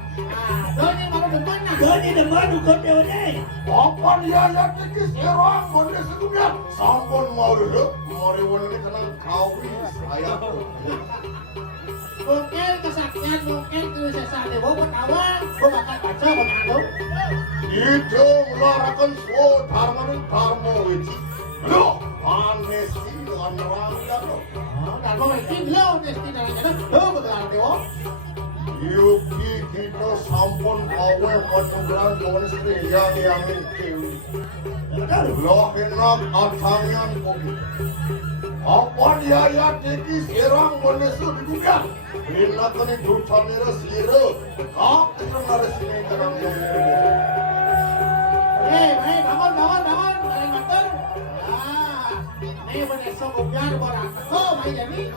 Doni mau kemana? Doni depan ukut dewane. Apa dia yang tikis serang boleh sedunia? Sampun mau dulu, mari wanita tenang kawi saya. Mungkin kesaktian, mungkin kesesatan dewa pertama, gue bakal baca menandung. Itu melarakan so dharma wiji. Loh, aneh sih dengan nerangnya loh. Dan mau itu lo nesti dalam jalan, lo betul dewa. Yuki kita sampun kawe penjualan kawan istri yang kewi. Loh enak atangan kopi. Apa dia ya teki serang menesu di dunia? Rina kani duta mera sira. Kau kenal sini kenal yang Hei, bangun, kalian makan. Ini benar sokopnya orang. Oh, main jadi.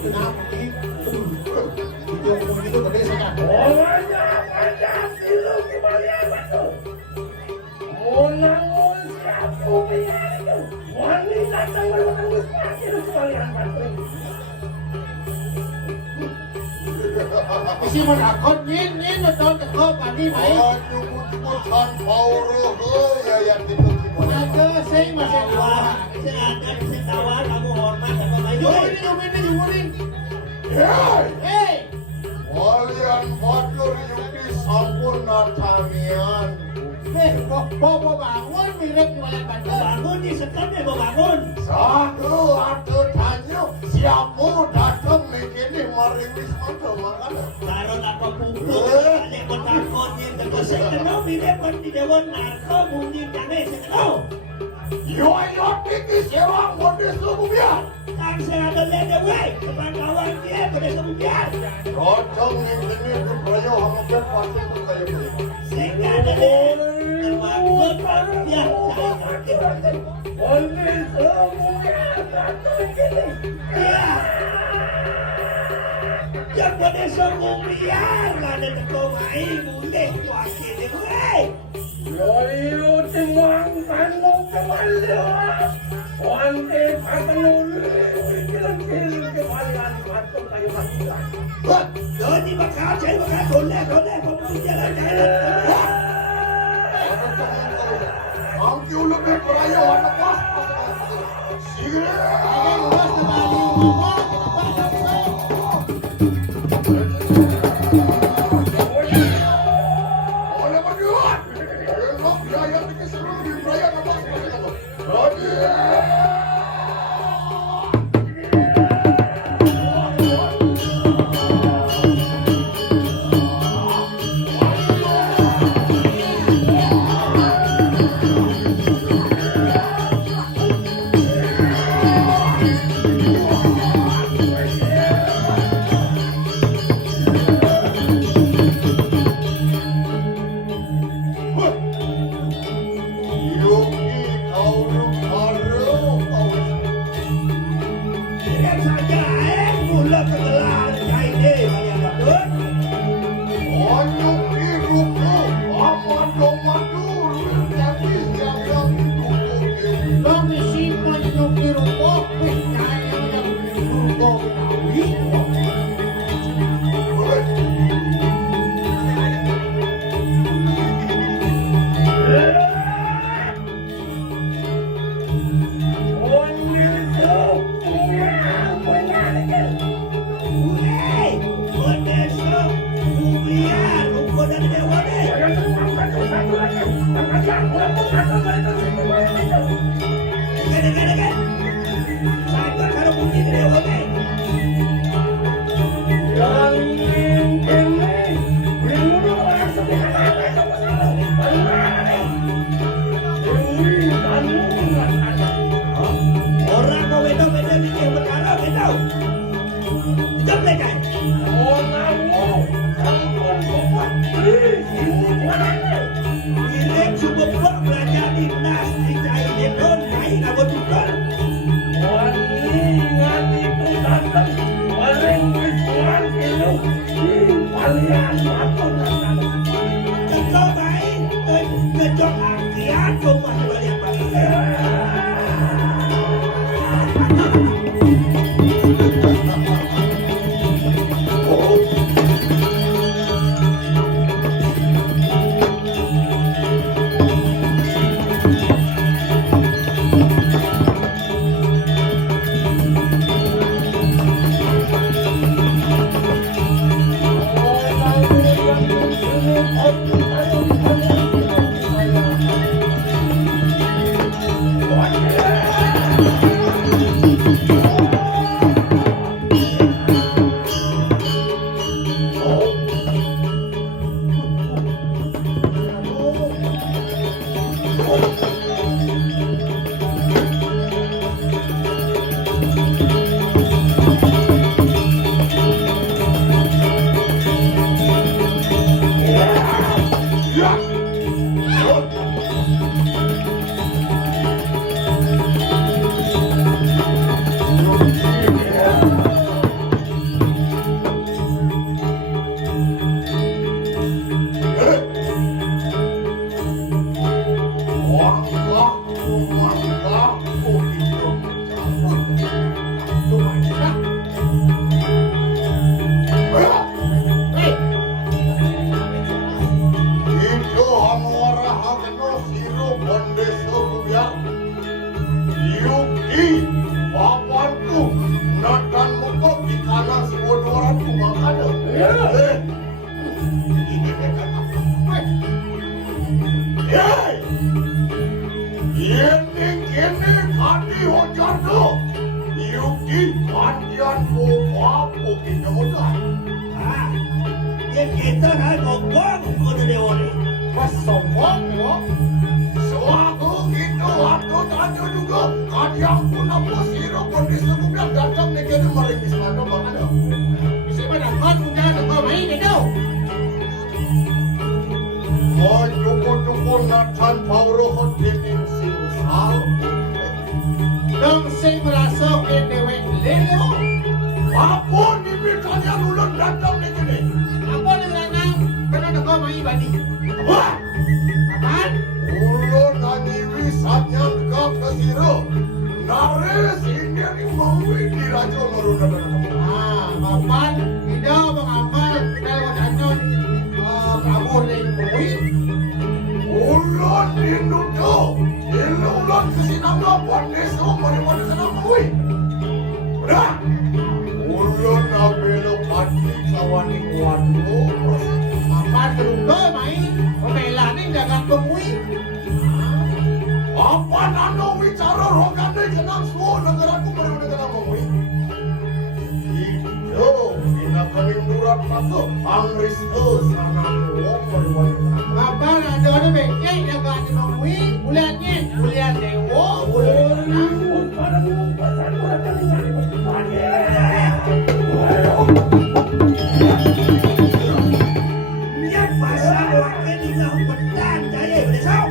Kenapa ini? Itu gede sangat. Isi menakut ini betul tekop padi baik. Nyebut-nyebutan pauruh ya yang tiba-tiba. Ada saya masih Wah, tawa. saya tawa kamu hormat sama maju. Jumurin. Hei. Walian batur yuki sampun natamian. Bobo bangun mirip jualan bandar. Bangun di sekat bangun. Satu ada tanya siapa datang begini marimis mata makanan. Kalau nak pupuk, balik kotakon yang terus saya kenal bila pun di dewan narko mungkin jangan saya kenal. Yo tiki serang modis lubian. Kan saya ada lede way, teman kawan dia pada sebulan. Datang begini beraya hampir pasti tu kaya Saya ada lede, teman kawan dia saya sakit. Oleh semuanya satu gini. Ya. Yang pada sebulan ada terkomai boleh wakil dia way. Yo timang tanong kemalo, onte patanol, kilang kemalian matong tayo makita. Doni bakal saya bakal boleh pembunuh jalan. Ang kiulo be beraya anak pas. Sige. Ada luas kembali. Oleh berdua. Elok beraya tiki serang di beraya apa? Rodi. Yuki kau rumah yang aku kata mereka Kan. Saya kalau mungkin dia boleh. yang ini berimu orang sebenarnya apa yang Orang mau beda-beda bikin perkara beda. Kita belajar. Ini cukup buat belajar di nas di cai di don cai apa juga. Kita main ngejok akiat rumah banyak banget. Kita kan ngomong udah dewa nih. Pas sombong yo. Suatu itu waktu tanya juga kalian punya posiro kondisi bukan datang negara mereka semua mana? Bisa mana kan punya apa main itu? Mau cukup natan pauro hotelin sinsal. Dong sing merasa ke dewek lelo. Apa diminta ulang datang negara? Apa dengan kena apa main badi? Wah, Apaan? ulun nani wisatnya ke pesiro. Nares ini mau di rajo meruna. Apaan? Tidak mengamal lewat anyon. Kamu lagi bui. Ulun induto, ulun kesinam lapor neso mana senang kui. Udah, ulun abelo pati kawani wadu. Apaan terunggo main? Pemelanin jangan bui. Apa nano bicara rogane jenang semua negaraku negara mengui. Itu binakan murat masuk angristo sana wong berwarna. Apaan ada orang bengkek jangan bui. Bulannya, bulan dewo, bulan. Yang pasal wakil di ngau pedan jaya boleh sao?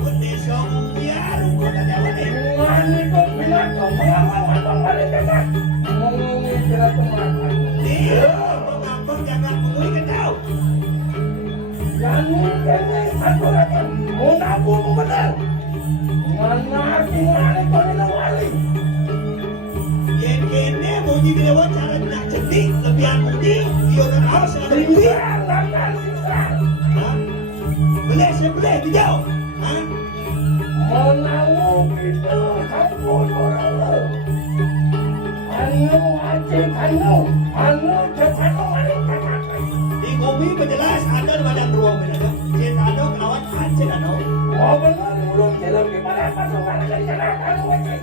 Boleh sao biar kau tak jawab ni. Dia mengampun jangan mengui ke kau. Yang kene mau jadi dewa cara nak cedik lebih mudi dia nak awas ada mudi. Boleh saya boleh dijauh. Ha? Anu, Umi penjelas ada badan ruang benar. Cetano kawan Cetano. Oh benar mulut dalam gimana pasukan dari sana kamu aja.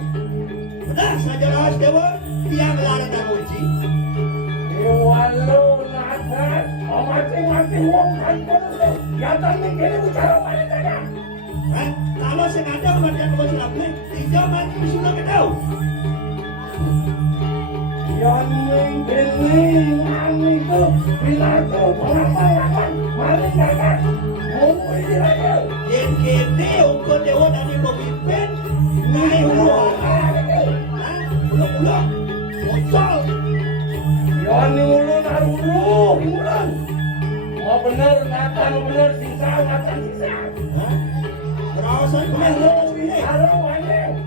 Benar saja ras dewa dia melarang dan uji. Walau nakan, masing-masing wong kan kono. Ya tadi kene bicara pada sana. Kalau sengaja kemudian kau silapnya, tiga mati sudah ketau. Yang bening ani tu bila tu pengapalan mari kakak mau ini lagi. Yang kene ukur dewa dari pemimpin naik ulang. Ulang-ulang, bocor. Yang ulun ulun ulun. Oh benar natang benar sisa natang sisa. Berawasan kemana sini? Halo ane.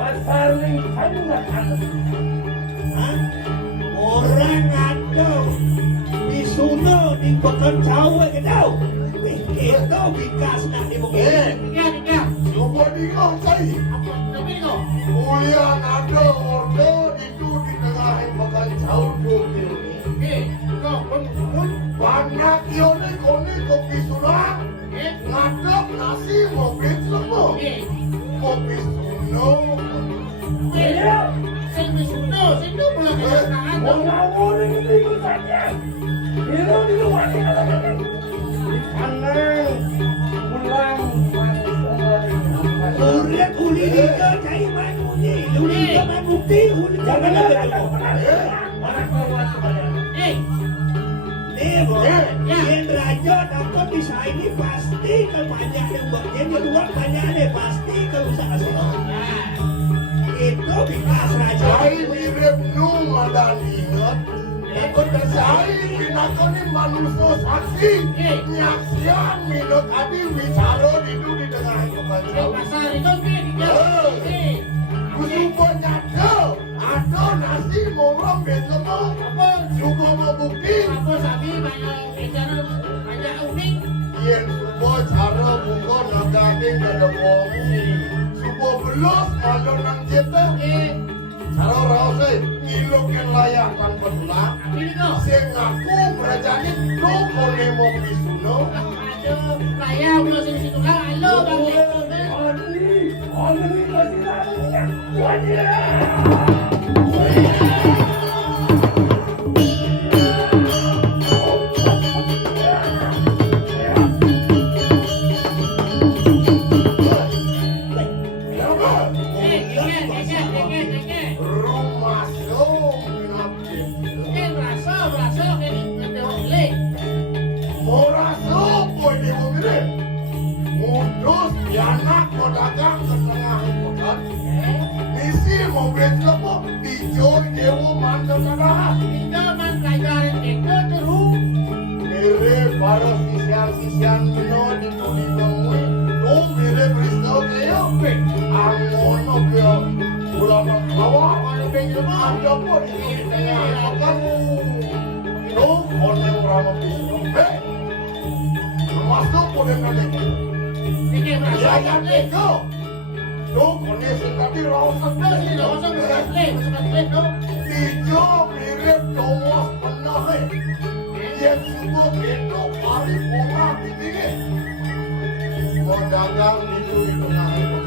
Pasaring kamu nak Orang ada bisuno di koton cawe ketau. Itu bikas nak di bukit. Coba dikau cari. Tapi kau. Mulia ada ordo itu di tengah yang bakal jauh dulu. Kau Banyak ione kone kopi surat. Ngadap nasi mobil semua. Kopi suno. Situ pula kita Orang ini ikut saja. Itu di luar sini ada mana? Anang pulang Urat uli dia cari manu ni. Uli dia main bukti. Uli jangan ada. Ni bro. Yang belajar dapat bisa ini pasti kan banyak yang buat. Yang kedua banyak ni pasti kan usah kasih. Itu bikas raja. Saya mirip nung ada ingat. Takut saya binakoni manusia saksi. Nyaksian minut adi bicara itu di tengah yang bakal jauh. pasar itu Kusupo nyata. Ada nasi morong besok. Suka mau bukti. apa sapi banyak bicara banyak unik. Yen supo cara buka nagating kada wong. Supo belos kalau nang jeta. Cara rasa ngilok yang layak tanpa tulak. Ini kau. Sing ngaku berajani lo kone mau bisuno. Aduh, kaya belum sini situ kan. Halo bang. Oni kasih lagi. Wajib. Rumah song ngapit. Murah sopo ini mobilnya. Mudus anak mau dagang ke tengah hutan. Misi mobil lepo dijual dewa mantan kadahan. Mirip para sisian-sisian mino di bumi bangui. Tuh mirip risau dia. Angono dia. Ulama kawa. Ada pun di tengah hutan. Tuh orang ramah bisuno. Masuk pun dengan itu. Jangan itu. Tuh kondisi tadi rawat Tijo mirip Thomas penahe. Yang semua itu hari bunga tinggi. Mau dagang itu tengah itu.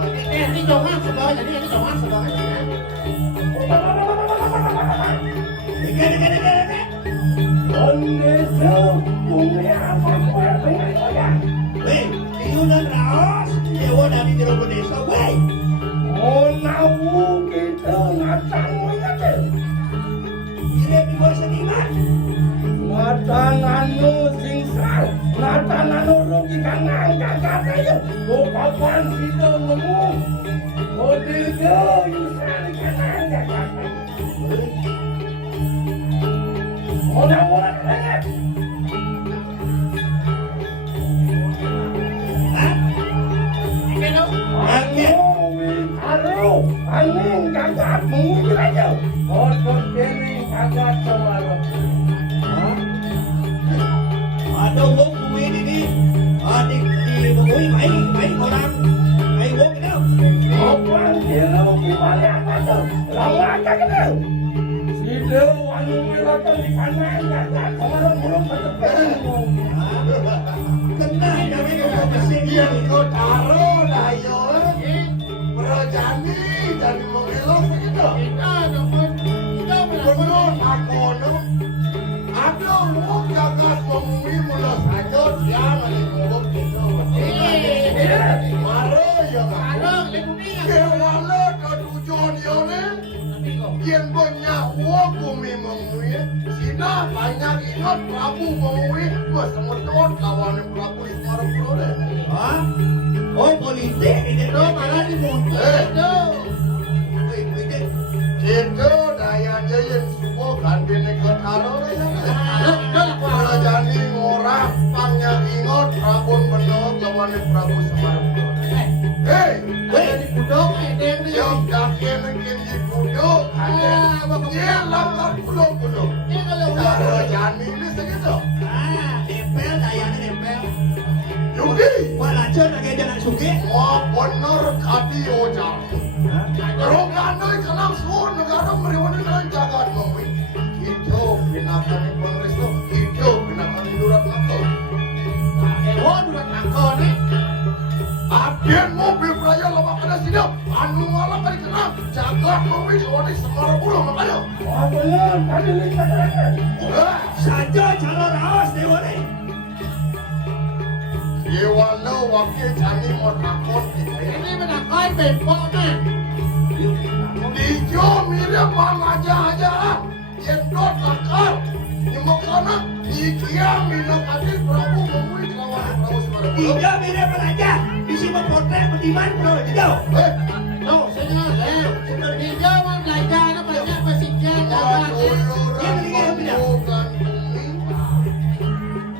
Weh, itu dan raos dewa dari Jeruk Desa. Weh, ini di bawah seniman. Natananu singsal, natananu rugi kanang kakak ayo, kapan sida nemu, model go yusan kanang kakak. Orang-orang banyak. Angin. Halo, angin kakak mengukir aja. Kodok kini kakak semalam. Ada wong kuwi ini di bawah mai orang mai wong itu. Kapan dia mau gimana apa tuh? Lawan kakak tu. Sida anu melotong di kanan kakak kalau burung ketemu. Kena kami kau besing Yang kau taruh dah yo. Berjani dan mengelok begitu. Benar aku no. Ada orang jagat mengumi mula saja dia mengumum itu. Maro ya kan. Kewala tujuan yo ne. Yang banyak uang bumi mengumi. Sina banyak ingat Prabu mengumi bersemeton kawan Prabu Ismara Prode. Hah? Oh politik ini Itu malah dibunuh itu. politik. Itu daya jayan semua kan bini ketaro ya. Kalau jadi orang panjang ingat Prabu menolak lawan Prabu Semar. Hei, Di budok edeng nih. yang yakin mungkin di budok ada. Dia langgar budok. Ini kalau Kalau jadi ini segitu. Nempel kayaknya nempel. Yudi, Wah lanjut lagi jangan suge. mau benar kadi ojak. Kalau kandai kenal semua negara meriwani dan jagat mami. Itu binakan Kongres itu binakan durat nakal. durat angkot nih. Agen mobil peraya lama kena sidap. Anu malah kali kena jagat mami soalnya semara pulau makanya. Oh belum, tadi lihat kan. Saja calon raos dewa ni. Yewalau wakil jani mau takut. Ini menakoi bempok nih. Dijo mirip mang aja. Yang dot takal. Nyemok sana. Ikia minum adil Prabu mengui kawan Prabu semara pulau. Tiga mirip raja. Isi memotret beriman bro. Tidak. No, saya lihat. Di Jawa belajar banyak pesiknya jalan.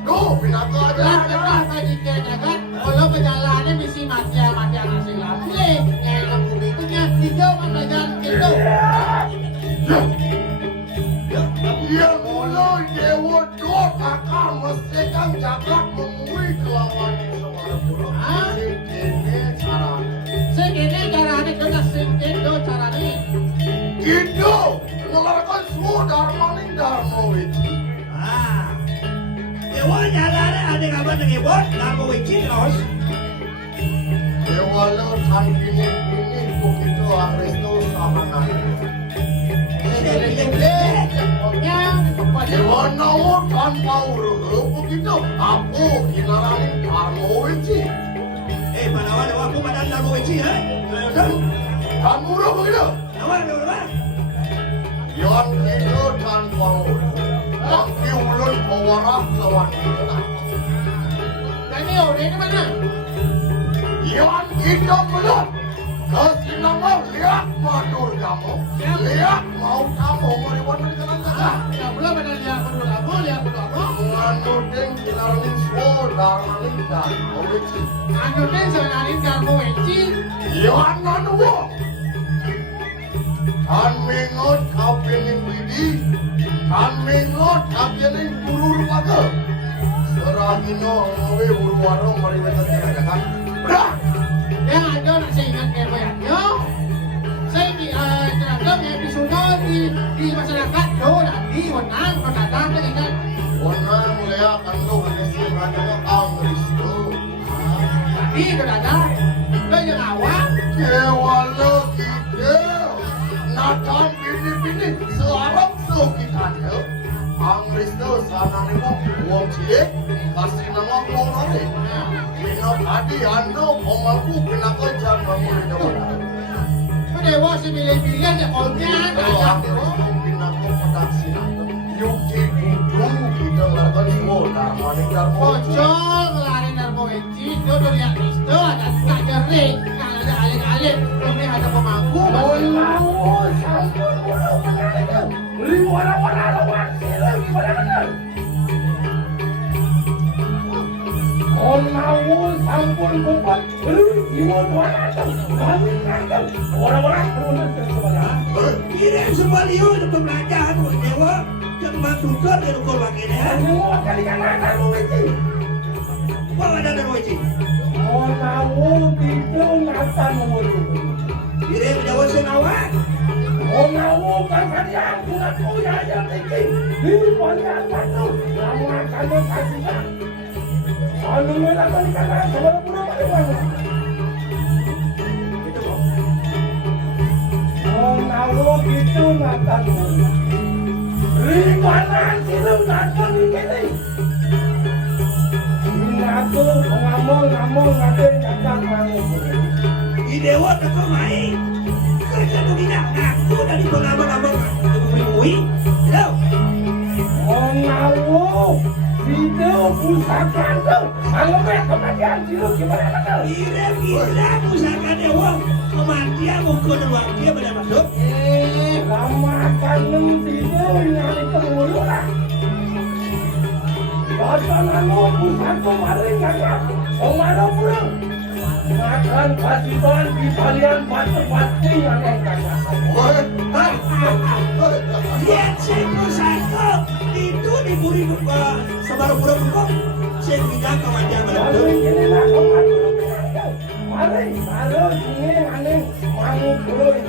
Duh, pinaka aja. Kenapa jika jagat? Kalau perjalanannya mesti mati asing lagi. Yang bumi punya di Jawa belajar gitu. Dia mulai dewa dot akan mesti kan jagat mengui kelawan semara pulau. Ini cara. Segini caranya kena singkir do caranya. Gitu, mengeluarkan semua darmaning darmawiti. Ah. Dewa jalan ada kabar dengan bot. Kamu wajib raos. Dewa lo tan ini begitu Kristo sama naik. Pokoknya Dewa nawa tanpa urut begitu. Aku hinaranin darmawiti. Panawan dewa aku pada kamu wajib ha. Dan murah begitu. Awak dewa. Yang itu tanpa urut. Maki ulun pewarah lawan kita. Jadi orang ini mana? Yang kita belum. Kesinangan lihat madur kamu. Lihat mau kamu meriwan dari kanan kakak. Ya belum ada lihat berdua kamu. Mengandung kilarin suara malinda. Owici. Anu deh sebenarnya kamu eci. Yang nanua. Kan mengot kapening bidi. Kan mengot kapening burur paga. Seragino ngawe urwarong mariwata kaya kan. Berat. Ya ada nak saya ingat kayak bayarnya. Saya di terhadap yang disunat di masyarakat. Oh nanti wenang pendatang kan ingat. Wanang lihat kandung hanesin raja Angristo. Tadi terhadap lo yang awak. Kewala kita. Nathan bini searap kita ya. Angristo sana nih mau uang cilik kasih nama uang nanti. Minat adi ando omalku pinaka jangan mulai jawab. Dewa semilih-milih aja kolnya. Kalau Angristo pinaka produksi nanti. Yuki kudu kita lakukan semua darmani darmo. Pocong lari narko eci. Dia udah lihat Kristo ada tak jernih. Nggak ada alih-alih. Belum ada pemangku. Oh, sampun burung mengalir. Beli warna-warna lawan silang benar. Oh, mau sampun kupat. Beli imun warna tu. Kami kandang. Orang-orang berulang sebenarnya. Kirim semua liu untuk belajar tu dewa. Yang masukkan dari kau lagi ni. Semua kali kanan kamu itu. Kau ada dari wajib. Oh, mau tidak ngatan mulu. Kirim dewa senawat. Mau kalian bukan punya yang tinggi di bagian batu lama kamu kasihkan kalau melakukan kata sebelum pada bangun kalau itu matamu ribanan silu datang ini aku ngamong ngatain nyata kamu Idewa tak main kerja tu tidak ngaku dari pengabang-abang ngui tahu ngawu video pusaka tu kalau mereka kematian silu gimana kata kira pusaka dewa kematian mungkin uang dia pada masuk lama kanem silu yang ketemu lah Bacalah pusaka mari kakak mana pulang makan pasiban di kalian pasti yang kakak lihat si pusaka itu diburi sebaru pura buka si tidak kematian pada masuk ini lah mari harus ini aneh mau pulang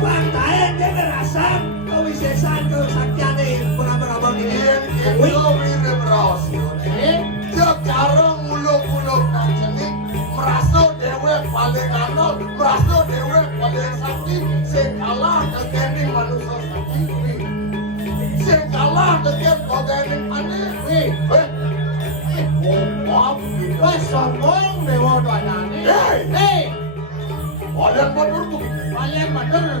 Pantai dia merasa kewisesan kesaktian pengabang-abang ini. Wih, ini berhasil. Sekarang muluk-muluk nang jenik merasa dewe paling anol, merasa dewe paling sakti, sekalah kegening manusia sakti. Sekalah kegening aneh. Maaf, Wes sombong dewa doanane. kalian bener tuh. Kalian bener.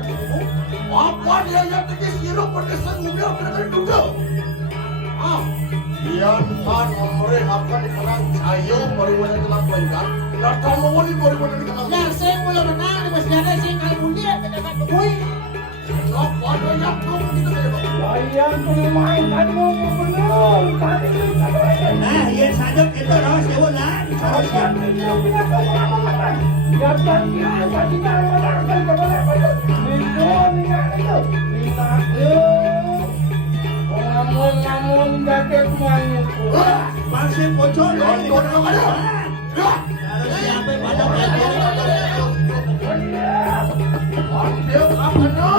Apa dia yang tegis hero pendesak mobil bener juga? Biar kan mereka akan dikenal cayo baru-baru dikenal pelanggan. Datang mewali baru-baru dikenal. Lah sing mulai menang di masih ada sing kalbunya dekat kuwi. Apa ada yang belum kita kaya bang? Kalian pemain kamu benar tadi Nah, ia sadap itu ros dewa lah. kalian tidak punya pengalaman. Jangan kira kita menangkan kepada itu namun jaket manis. Masih bocor. Orang ada. Siapa yang pada Dia apa no?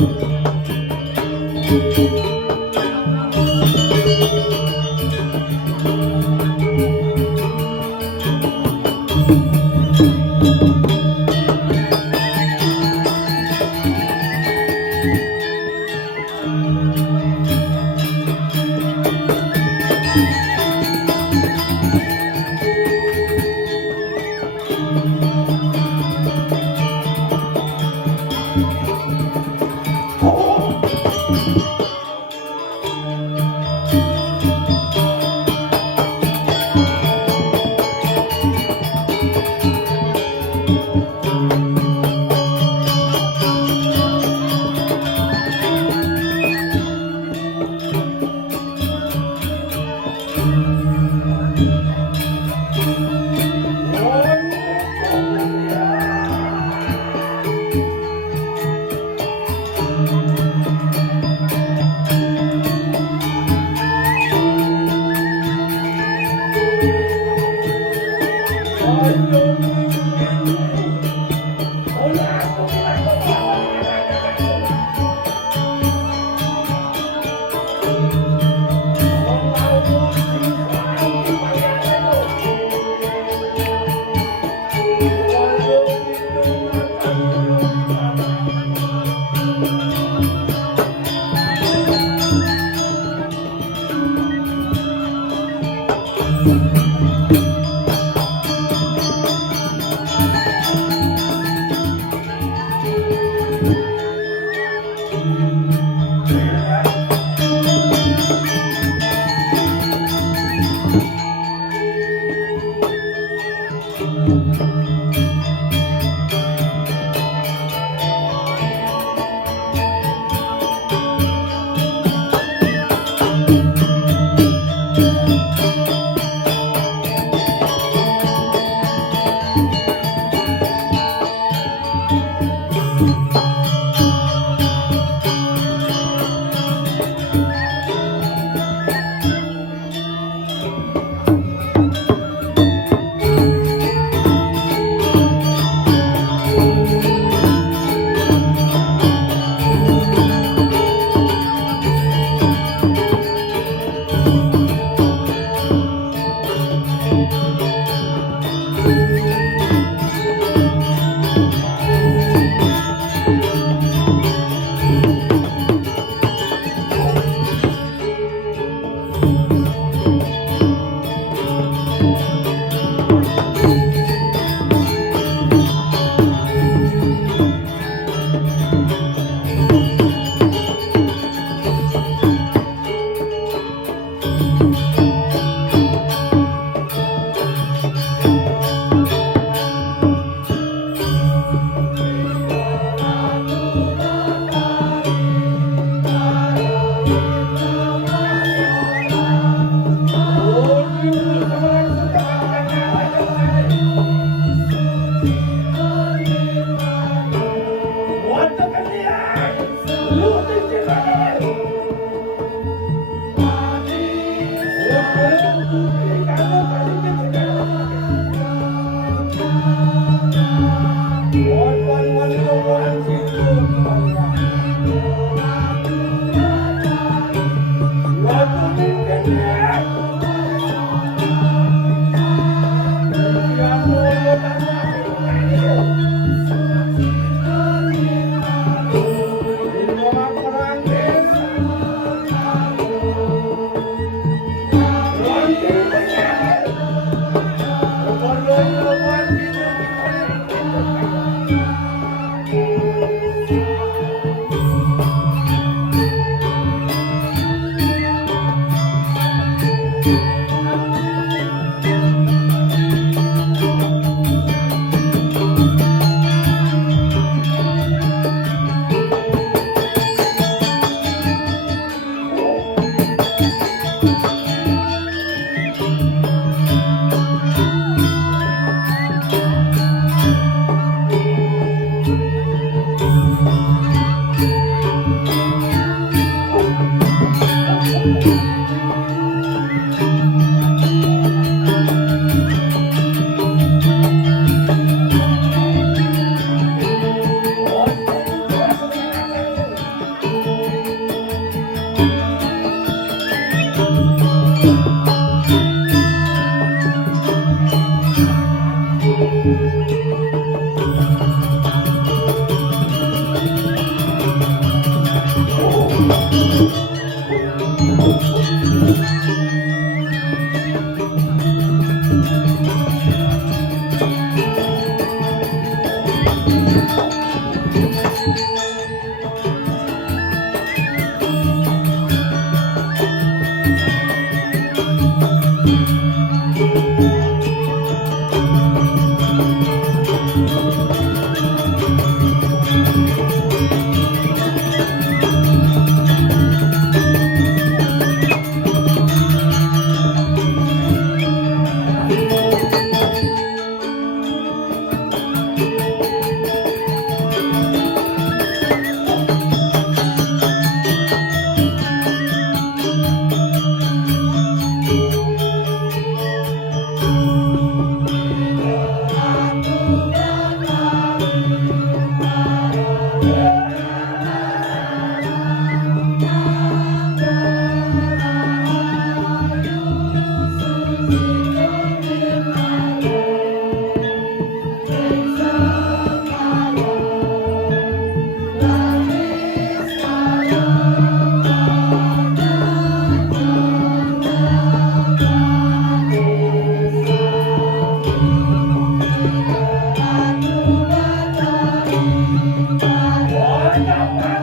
Thank you.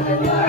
Thank